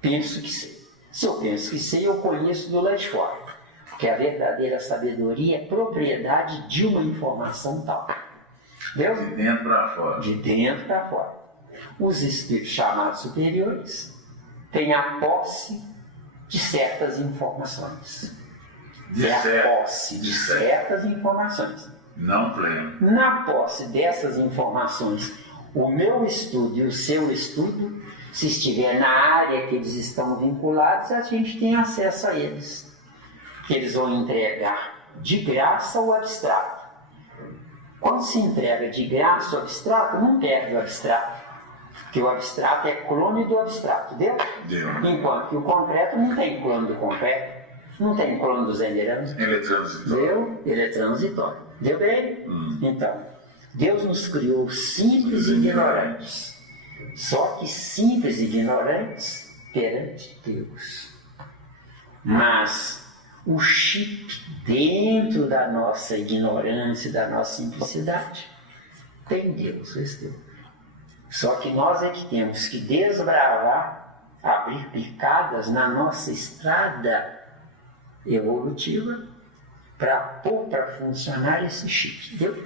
Penso que sei. Se eu penso que sei, eu conheço do lado de fora. Porque a verdadeira sabedoria é propriedade de uma informação tal. Entendeu? De dentro para fora. De dentro para fora. Os espíritos chamados superiores têm a posse de certas informações. Posse de certas informações. Não pleno. Na posse dessas informações, o meu estudo e o seu estudo, se estiver na área que eles estão vinculados, a gente tem acesso a eles. Que eles vão entregar de graça o abstrato. Quando se entrega de graça o abstrato, não perde o abstrato. Porque o abstrato é clone do abstrato, deu? Enquanto que o concreto não tem clone do concreto, não tem clone do Zenderano. Ele é transitório. Deu? Ele é transitório. Deu bem? Então, Deus nos criou simples e ignorantes. Só que simples e ignorantes perante Deus. Mas o chip dentro da nossa ignorância, da nossa simplicidade, tem Deus, só que nós é que temos que desbravar, abrir picadas na nossa estrada evolutiva para pôr para funcionar esse chip, entendeu?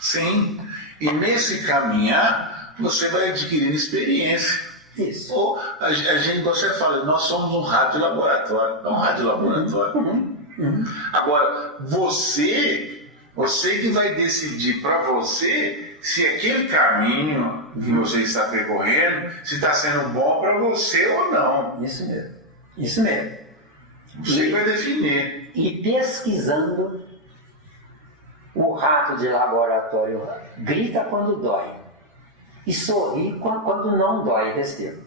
Sim, e nesse caminhar você vai adquirindo experiência. Isso. Ou a gente, você fala, nós somos um rádio laboratório. É um rádio laboratório. Agora, você que vai decidir para você se aquele caminho que você está percorrendo, se está sendo bom para você ou não. Isso mesmo. Isso mesmo. Você que vai definir. E pesquisando, o rato de laboratório grita quando dói. E sorri quando não dói, entendeu?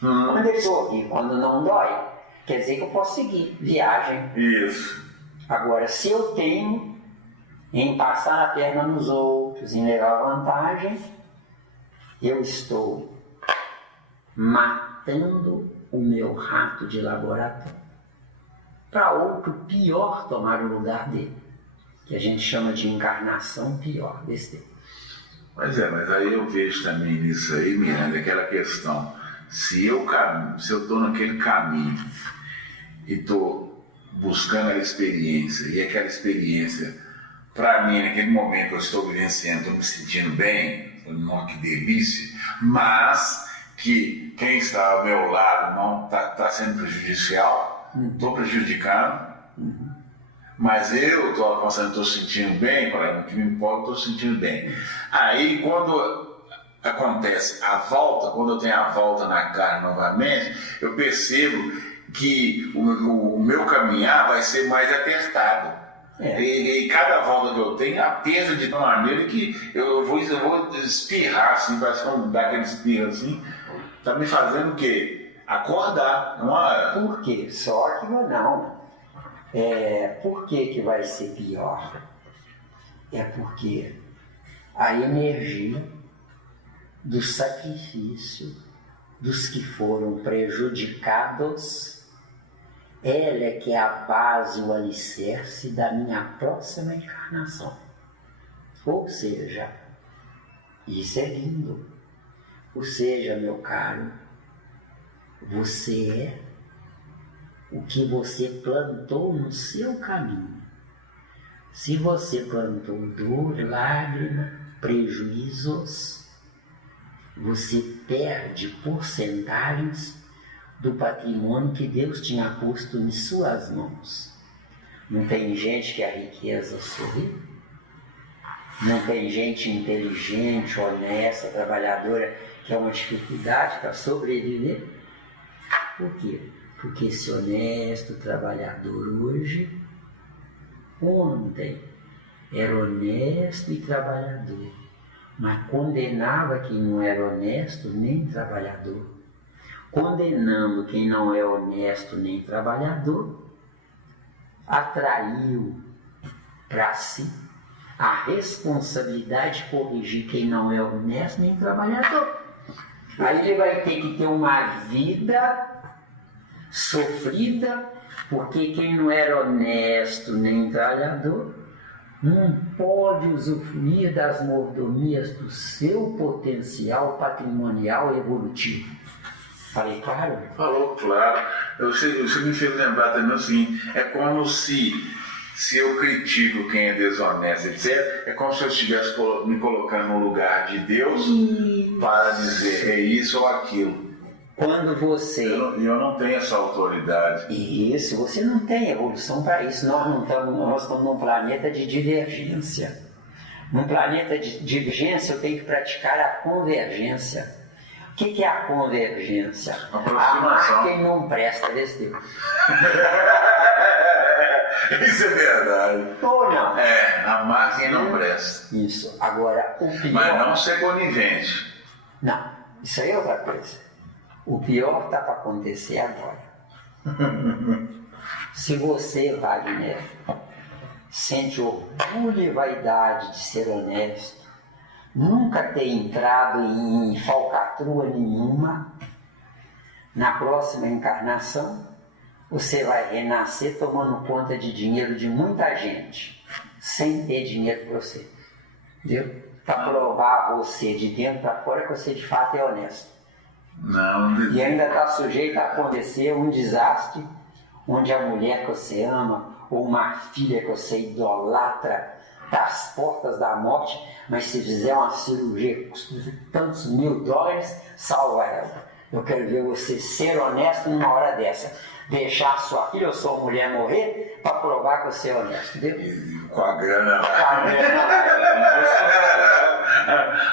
Quando ele sorri quando não dói, quer dizer que eu posso seguir viagem. Isso. Agora, se eu tenho em passar a perna nos outros, em levar vantagem, eu estou matando o meu rato de laboratório para outro pior tomar o lugar dele, que a gente chama de encarnação pior desse tempo. Pois é, mas aí eu vejo também nisso aí, Miranda, aquela questão. Se eu estou naquele caminho e estou buscando a experiência, e aquela experiência, para mim, naquele momento eu estou vivenciando, estou me sentindo bem, não que delícia, mas que quem está ao meu lado não está sendo prejudicial, estou prejudicando, mas eu estou avançando, estou sentindo bem, o que me importa, estou sentindo bem. Aí quando acontece a volta, quando eu tenho a volta na carne novamente, eu percebo que o meu caminhar vai ser mais apertado. E cada volta que eu tenho aperta de uma maneira que eu vou espirrar assim, parece que dar aquele espirro assim, está me fazendo o quê? Acordar. Por quê? Só que não. Por que vai ser pior? É porque a energia do sacrifício dos que foram prejudicados, ela é que é a base, o alicerce da minha próxima encarnação. Ou seja, isso é lindo. Ou seja, meu caro, você é o que você plantou no seu caminho. Se você plantou dor, lágrima, prejuízos, você perde porcentagens do patrimônio que Deus tinha posto em suas mãos. Não tem gente que a riqueza sorri? Não tem gente inteligente, honesta, trabalhadora, que é uma dificuldade para sobreviver? Por quê? Porque esse honesto trabalhador hoje, ontem, era honesto e trabalhador, mas condenava quem não era honesto nem trabalhador. Condenando quem não é honesto nem trabalhador, atraiu para si a responsabilidade de corrigir quem não é honesto nem trabalhador. Aí ele vai ter que ter uma vida sofrida, porque quem não era honesto nem trabalhador não pode usufruir das mordomias do seu potencial patrimonial evolutivo. Falei claro? Falou claro. Você me fez lembrar também o seguinte, é como se eu critico quem é desonesto, etc., é como se eu estivesse me colocando no lugar de Deus para dizer é isso ou aquilo. Quando você... Eu não tenho essa autoridade. Isso, você não tem evolução para isso. Nós estamos num planeta de divergência. Num planeta de divergência eu tenho que praticar a convergência. O que é a convergência? Amar quem não presta, desse Deus. Isso é verdade. Ou não? É, amar quem não presta. Isso. Agora, o pior... Mas não ser conivente. Não, isso aí é outra coisa. O pior está para acontecer agora. Se você, Wagner, sente orgulho e vaidade de ser honesto, nunca ter entrado em falcatrua nenhuma, na próxima encarnação, você vai renascer tomando conta de dinheiro de muita gente, sem ter dinheiro para você. Entendeu? Para provar você de dentro para fora que você de fato é honesto. Não. E ainda está sujeito a acontecer um desastre onde a mulher que você ama ou uma filha que você idolatra está às portas da morte, mas se fizer uma cirurgia que custa tantos $1000, salva ela. Eu quero ver você ser honesto numa hora dessa. Deixar a sua filha ou sua mulher morrer para provar que você é honesto, entendeu? E com a grana Com a grana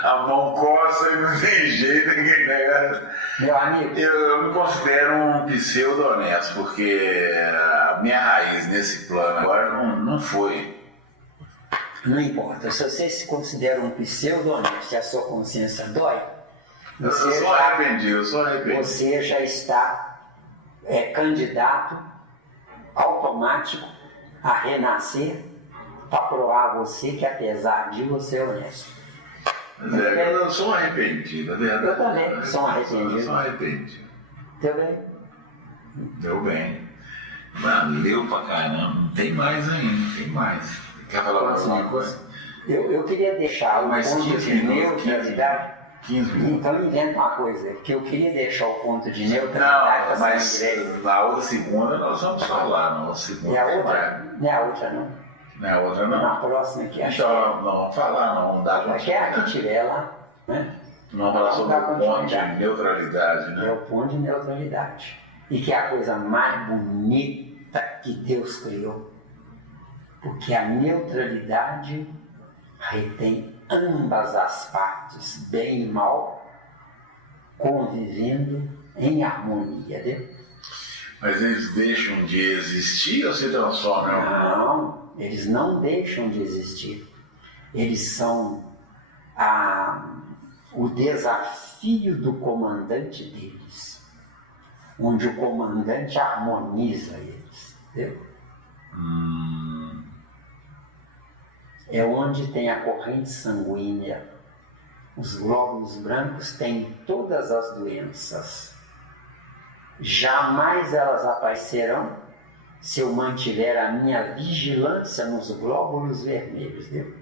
a mão coça e não tem jeito, ninguém nega. Meu amigo, eu me considero um pseudo-honesto, porque a minha raiz nesse plano agora não foi. Não importa, se você se considera um pseudo-honesto e a sua consciência dói, eu sou arrependido. Você já está candidato automático a renascer para provar a você que apesar de você é honesto. Eu sou arrependido, é verdade. Eu também sou um arrependido. Eu sou arrependido. Deu bem? Deu bem. Valeu pra caramba. Tem mais ainda, tem mais. Quer falar mais alguma coisa? Eu queria deixar o ponto de neutralidade. 15 minutos. Então inventa uma coisa, que eu queria deixar o ponto de neutralidade. Não, mas na outra segunda nós vamos falar. Na outra segunda. Não é a outra? Não é a outra, não. Não é a outra, não. Na próxima aqui, acho então, não vamos falar, não. Dá que é a que tiver lá, né? Não falar sobre o ponto de neutralidade, né? É o ponto de neutralidade. E que é a coisa mais bonita que Deus criou. Porque a neutralidade retém ambas as partes, bem e mal, convivendo em harmonia, né? Mas eles deixam de existir ou se transformam? Não, eles não deixam de existir. Eles são o desafio do comandante deles, onde o comandante harmoniza eles, entendeu? É onde tem a corrente sanguínea. Os glóbulos brancos têm todas as doenças. Jamais elas aparecerão se eu mantiver a minha vigilância nos glóbulos vermelhos, entendeu?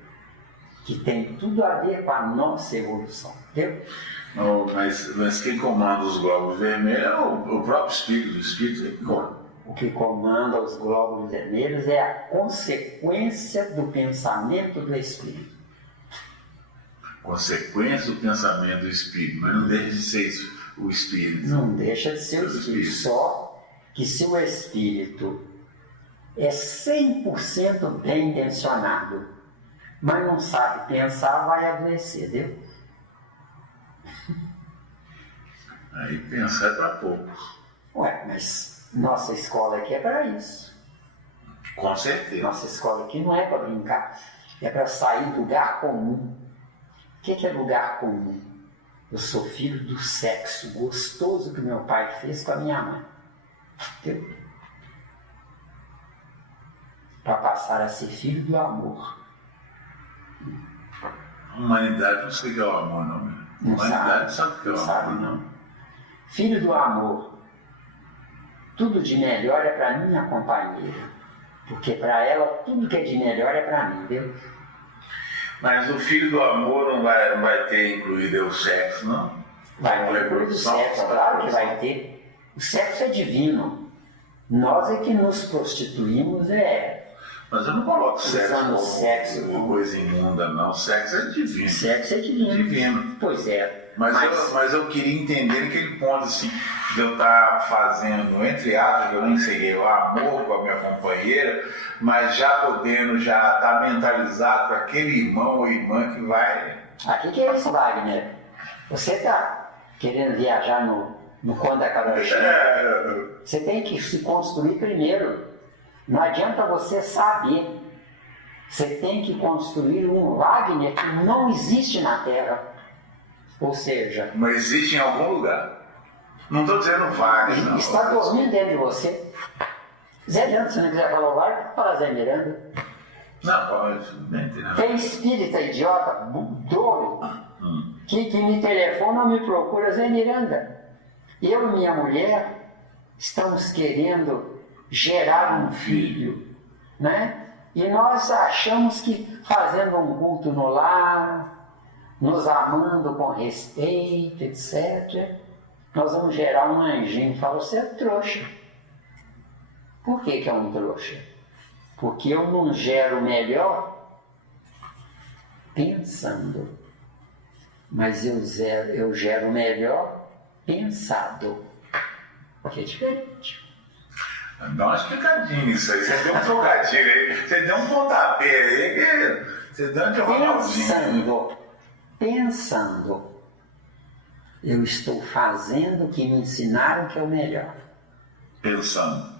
Que tem tudo a ver com a nossa evolução, entendeu? Não, mas quem comanda os glóbulos vermelhos é o próprio espírito, o espírito que comanda. O que comanda os glóbulos vermelhos é a consequência do pensamento do espírito. Consequência do pensamento do espírito, mas não deixa de ser isso. o espírito. Não deixa de ser o espírito. Só que se o espírito é 100% bem intencionado, mas não sabe pensar, vai adoecer, viu? Aí pensar é para poucos. Ué, mas nossa escola aqui é para isso. Com certeza. Nossa escola aqui não é para brincar, é para sair do lugar comum. O que é lugar comum? Eu sou filho do sexo gostoso que meu pai fez com a minha mãe. Entendeu? Para passar a ser filho do amor. A humanidade não sabe o que é o amor, não. A humanidade sabe o que é o amor. Sabe, não. Filho do amor. Tudo de melhor é para minha companheira. Porque para ela, tudo que é de melhor é para mim, viu? Mas o filho do amor não vai ter incluído o sexo, não? Vai ter incluído o sexo, claro que vai ter. O sexo é divino. Nós é que nos prostituímos, Mas eu não coloco sexo como coisa imunda, não. Sexo é divino. Sexo é divino. Divino. Pois é. Mas eu queria entender aquele ponto assim, de eu estar fazendo, entre aspas, eu nem sei, o amor com a minha companheira, mas já podendo já estar mentalizado com aquele irmão ou irmã que vai. O que é isso, Wagner? Você está querendo viajar no conto da carochinha? Você tem que se construir primeiro. Não adianta você saber. Você tem que construir um Wagner que não existe na Terra. Ou seja... Mas existe em algum lugar. Não estou dizendo Wagner, não. Está dormindo dentro de você. Zé Miranda, se não quiser falar o Wagner, fala Zé Miranda. Não, pode. Nem tem nada. Tem espírita idiota, doido, que me telefona ou me procura Zé Miranda. Eu e minha mulher estamos querendo gerar um filho, né? E nós achamos que fazendo um culto no lar, nos amando com respeito, etc., nós vamos gerar um anjinho. Fala, você é trouxa. Por que é um trouxa? Porque eu não gero melhor pensando, mas eu gero melhor pensado, que é diferente. Dá uma explicadinha nisso aí. Você deu um trocadilho aí, você deu um pontapé aí, você deu um diagonalzinho. Pensando, eu estou fazendo o que me ensinaram que é o melhor. Pensando.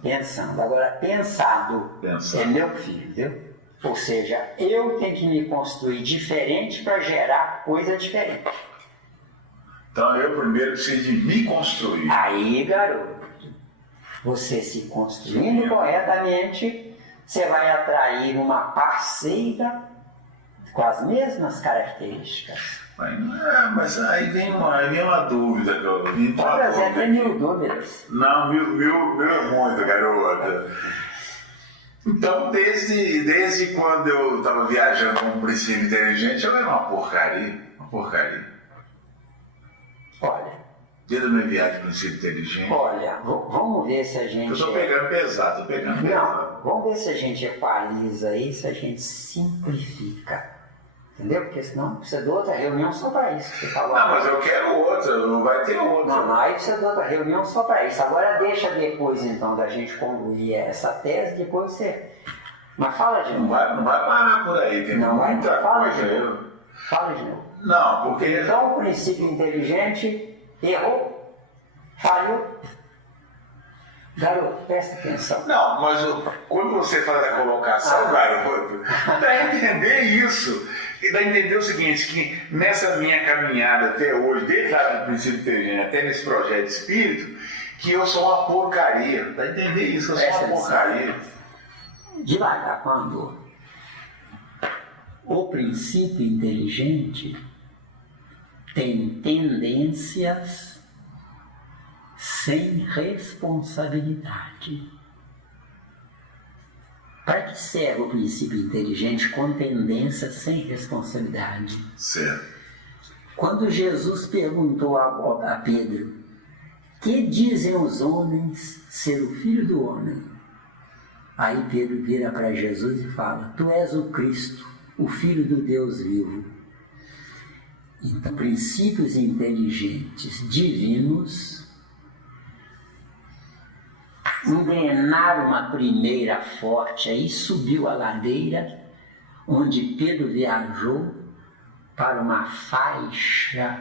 Agora, pensado é meu filho, viu? Ou seja, eu tenho que me construir diferente para gerar coisa diferente. Então eu primeiro preciso de me construir. Aí, garoto, você se construindo corretamente, você vai atrair uma parceira com as mesmas características. Mas aí vem uma dúvida, garoto. Pode trazer até 1000 dúvidas. Não, mil é muito, garota. Então, desde quando eu estava viajando com um princípio inteligente, eu era uma porcaria. Olha. Desde a minha viagem com o princípio inteligente. Olha, vamos ver se a gente... Eu estou pegando pesado, Não, vamos ver se a gente equaliza isso, se a gente simplifica. Entendeu? Porque senão precisa de outra reunião só para isso. Você falou. Não, mas eu quero outra, não vai ter outra. Não, aí precisa de outra reunião só para isso. Agora deixa depois, então, da gente concluir essa tese, depois você... Mas fala de novo. Não vai parar por aí, tem muita coisa. Fala de novo. Não, porque... Então o princípio inteligente errou, falhou. Garoto, presta atenção. Não, mas quando você fala da colocação, garoto, dá a entender isso. E dá a entender o seguinte, que nessa minha caminhada até hoje, desde lá do princípio inteligente até nesse projeto de espírito, que eu sou uma porcaria. Dá a entender isso, eu sou uma porcaria. Devagar, quando o princípio inteligente tem tendências sem responsabilidade. Para que serve o princípio inteligente com tendência sem responsabilidade? Certo. Quando Jesus perguntou a Pedro, que dizem os homens ser o Filho do Homem? Aí Pedro vira para Jesus e fala, tu és o Cristo, o Filho do Deus vivo. Então, princípios inteligentes divinos engrenaram uma primeira forte, aí subiu a ladeira, onde Pedro viajou para uma faixa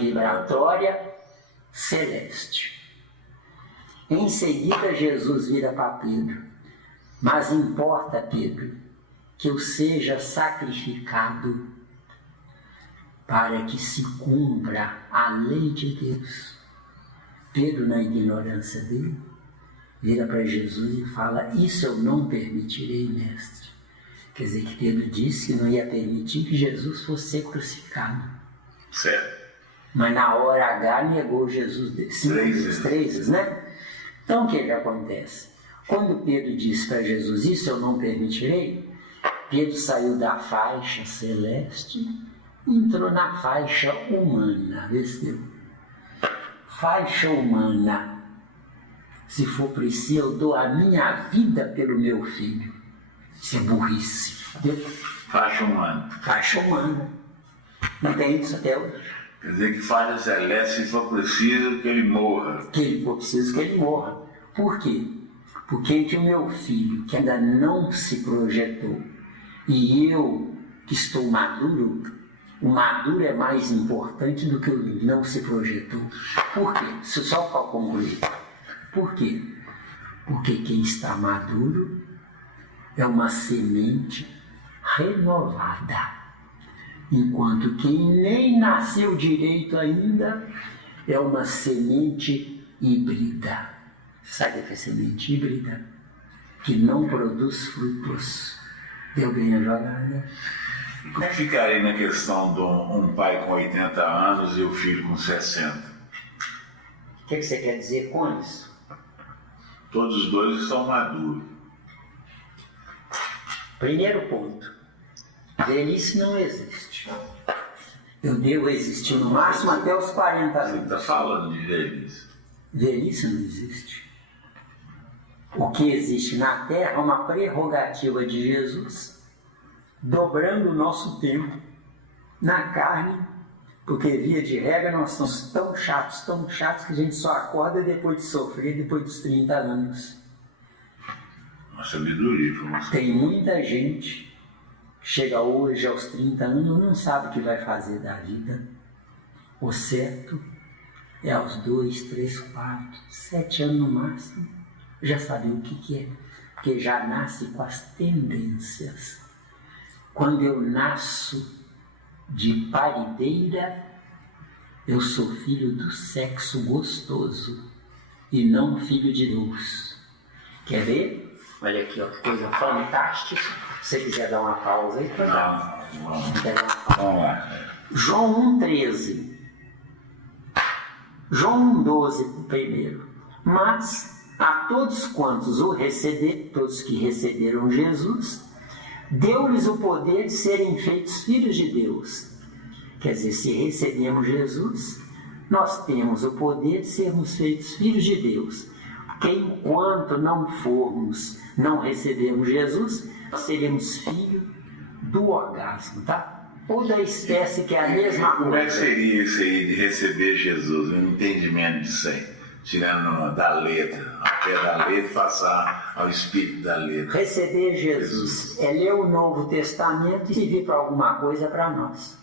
vibratória celeste. Em seguida, Jesus vira para Pedro: mas importa, Pedro, que eu seja sacrificado para que se cumpra a lei de Deus. Pedro, na ignorância dele, vira para Jesus e fala: isso eu não permitirei, mestre. Quer dizer que Pedro disse que não ia permitir que Jesus fosse ser crucificado. Certo. Mas na hora H negou Jesus 3 vezes, né? Então o que acontece? Quando Pedro disse para Jesus: isso eu não permitirei, Pedro saiu da faixa celeste e entrou na faixa humana. Vê se deu. Faixa humana. Se for preciso, eu dou a minha vida pelo meu filho. Isso é burrice. Faixa humana. Faixa humana. Não tem isso até hoje. Quer dizer que faixa celeste, se for preciso, que ele morra. Que ele for preciso que ele morra. Por quê? Porque entre o meu filho, que ainda não se projetou, e eu, que estou maduro, o maduro é mais importante do que o não se projetou. Por quê? Só para concluir. Por quê? Porque quem está maduro é uma semente renovada, enquanto quem nem nasceu direito ainda é uma semente híbrida. Sabe o que é semente híbrida? Que não produz frutos. Deu bem a jogada? Como é que ficaria na questão de um pai com 80 anos e o filho com 60? O que você quer dizer com isso? Todos os dois estão maduros. Primeiro ponto: velhice não existe. Eu devo existir no máximo até os 40 anos. Você está falando de velhice? Velhice não existe. O que existe na Terra é uma prerrogativa de Jesus, dobrando o nosso tempo na carne, porque via de regra nós somos tão chatos que a gente só acorda depois de sofrer, depois dos 30 anos. Uma sabedoria, informação. Tem muita gente que chega hoje aos 30 anos e não sabe o que vai fazer da vida. O certo é aos 2, 3, 4, 7 anos no máximo já saber o que é, porque já nasce com as tendências. Quando eu nasço de parideira, eu sou filho do sexo gostoso e não filho de Deus. Quer ver? Olha aqui, ó, que coisa fantástica. Se você quiser dar uma pausa aí, pode dar. Vamos lá. João 1,13. João 1,12 primeiro. Mas a todos quantos o receberam, todos que receberam Jesus, deu-lhes o poder de serem feitos filhos de Deus. Quer dizer, se recebemos Jesus, nós temos o poder de sermos feitos filhos de Deus. Porque enquanto não recebemos Jesus, nós seremos filhos do orgasmo, tá? Ou da espécie que é a mesma coisa. Como é que seria isso aí de receber Jesus, um entendimento disso aí? Tirando da letra, ao pé da letra, passar ao espírito da letra. Receber Jesus é ler o Novo Testamento e servir para alguma coisa para nós.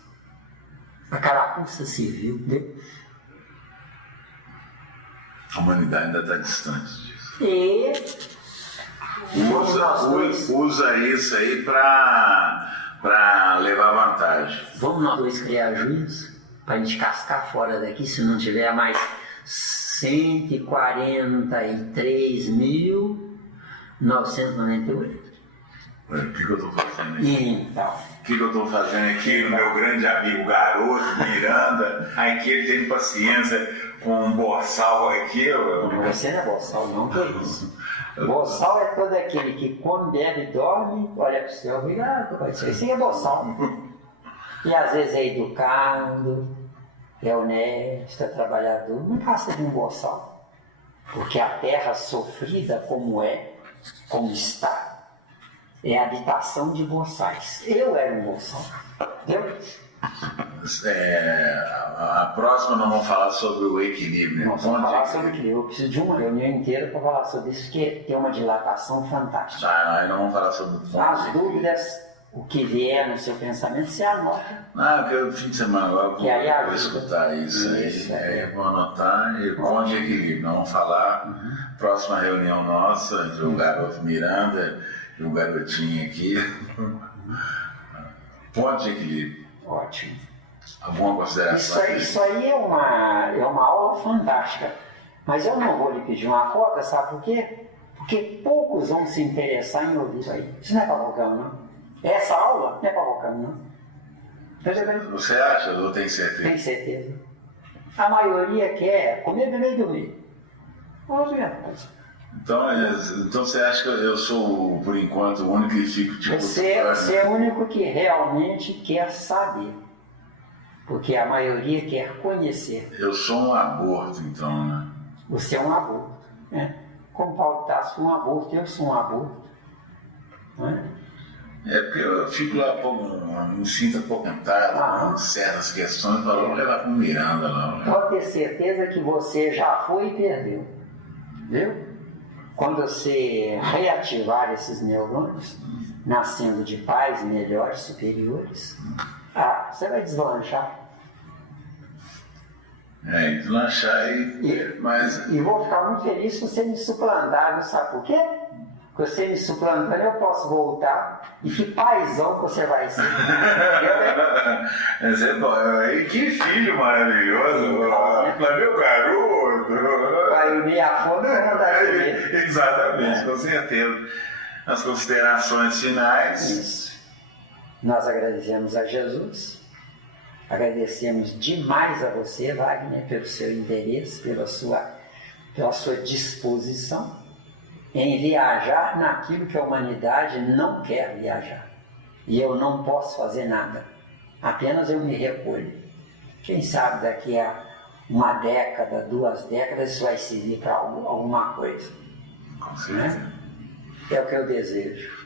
A carapuça serviu, entendeu? A humanidade ainda está distante disso. E usa isso aí para levar vantagem. Vamos nós dois criar juízo para a gente cascar fora daqui, se não tiver mais 143.998. O que eu estou fazendo aqui? Então. O que eu estou fazendo aqui? O meu grande amigo garoto, Miranda, aqui ele tem paciência com um boçal aqui. Você não é boçal, não, que é isso. Boçal é todo aquele que come, bebe, dorme, olha para o céu, obrigado, isso é boçal. E às vezes é educado, é honesto, é trabalhador, não passa de um boçal. Porque a terra sofrida como está, é habitação de boçais. Eu era um boçal, entendeu? A próxima nós vamos falar sobre o equilíbrio. Nós vamos falar sobre o equilíbrio. Eu preciso de uma reunião inteira para falar sobre isso, que tem uma dilatação fantástica. Aí nós vamos falar sobre o ponto As dúvidas, o que vier no seu pensamento, você anota. Porque o fim de semana agora vou escutar isso aí. Vou anotar e ponto de equilíbrio. Nós vamos falar, próxima reunião nossa, entre o garoto Miranda e o garotinho aqui. Ponto de equilíbrio. Ótimo. Alguma consideração? Isso aí é uma aula fantástica. Mas eu não vou lhe pedir uma cota, sabe por quê? Porque poucos vão se interessar em ouvir isso aí. Isso não é para qualquer um, não. Essa aula não é para qualquer um, não. Você acha? Eu tenho certeza. Tenho certeza. A maioria quer comer, beber e dormir. Então você acha que eu sou, por enquanto, o único que fico tipo... Você é o único que realmente quer saber. Porque a maioria quer conhecer. Eu sou um aborto, então, né? Você é um aborto. Né? Como Paulo Tarso foi um aborto, eu sou um aborto. Não é? Porque eu fico lá, me sinto apoquentado com certas questões, para vamos levar para o Miranda lá. Pode ter certeza que você já foi e perdeu. Viu? Quando você reativar esses neurônios, nascendo de pais melhores, superiores, você vai deslanchar. Deslanchar E vou ficar muito feliz se você me suplantar, não sabe por quê? Porque você me suplantando, eu posso voltar. E que paizão que você vai ser. Mas é bom. E que filho maravilhoso. Meu garoto. Vai unir a fome e mandar comer. Exatamente, com certeza. As considerações finais. Isso. Nós agradecemos a Jesus. Agradecemos demais a você, Wagner, pelo seu interesse, pela sua disposição em viajar naquilo que a humanidade não quer viajar. E eu não posso fazer nada. Apenas eu me recolho. Quem sabe daqui a uma década, 2 décadas, isso vai servir para alguma coisa. Com certeza. Né? É o que eu desejo.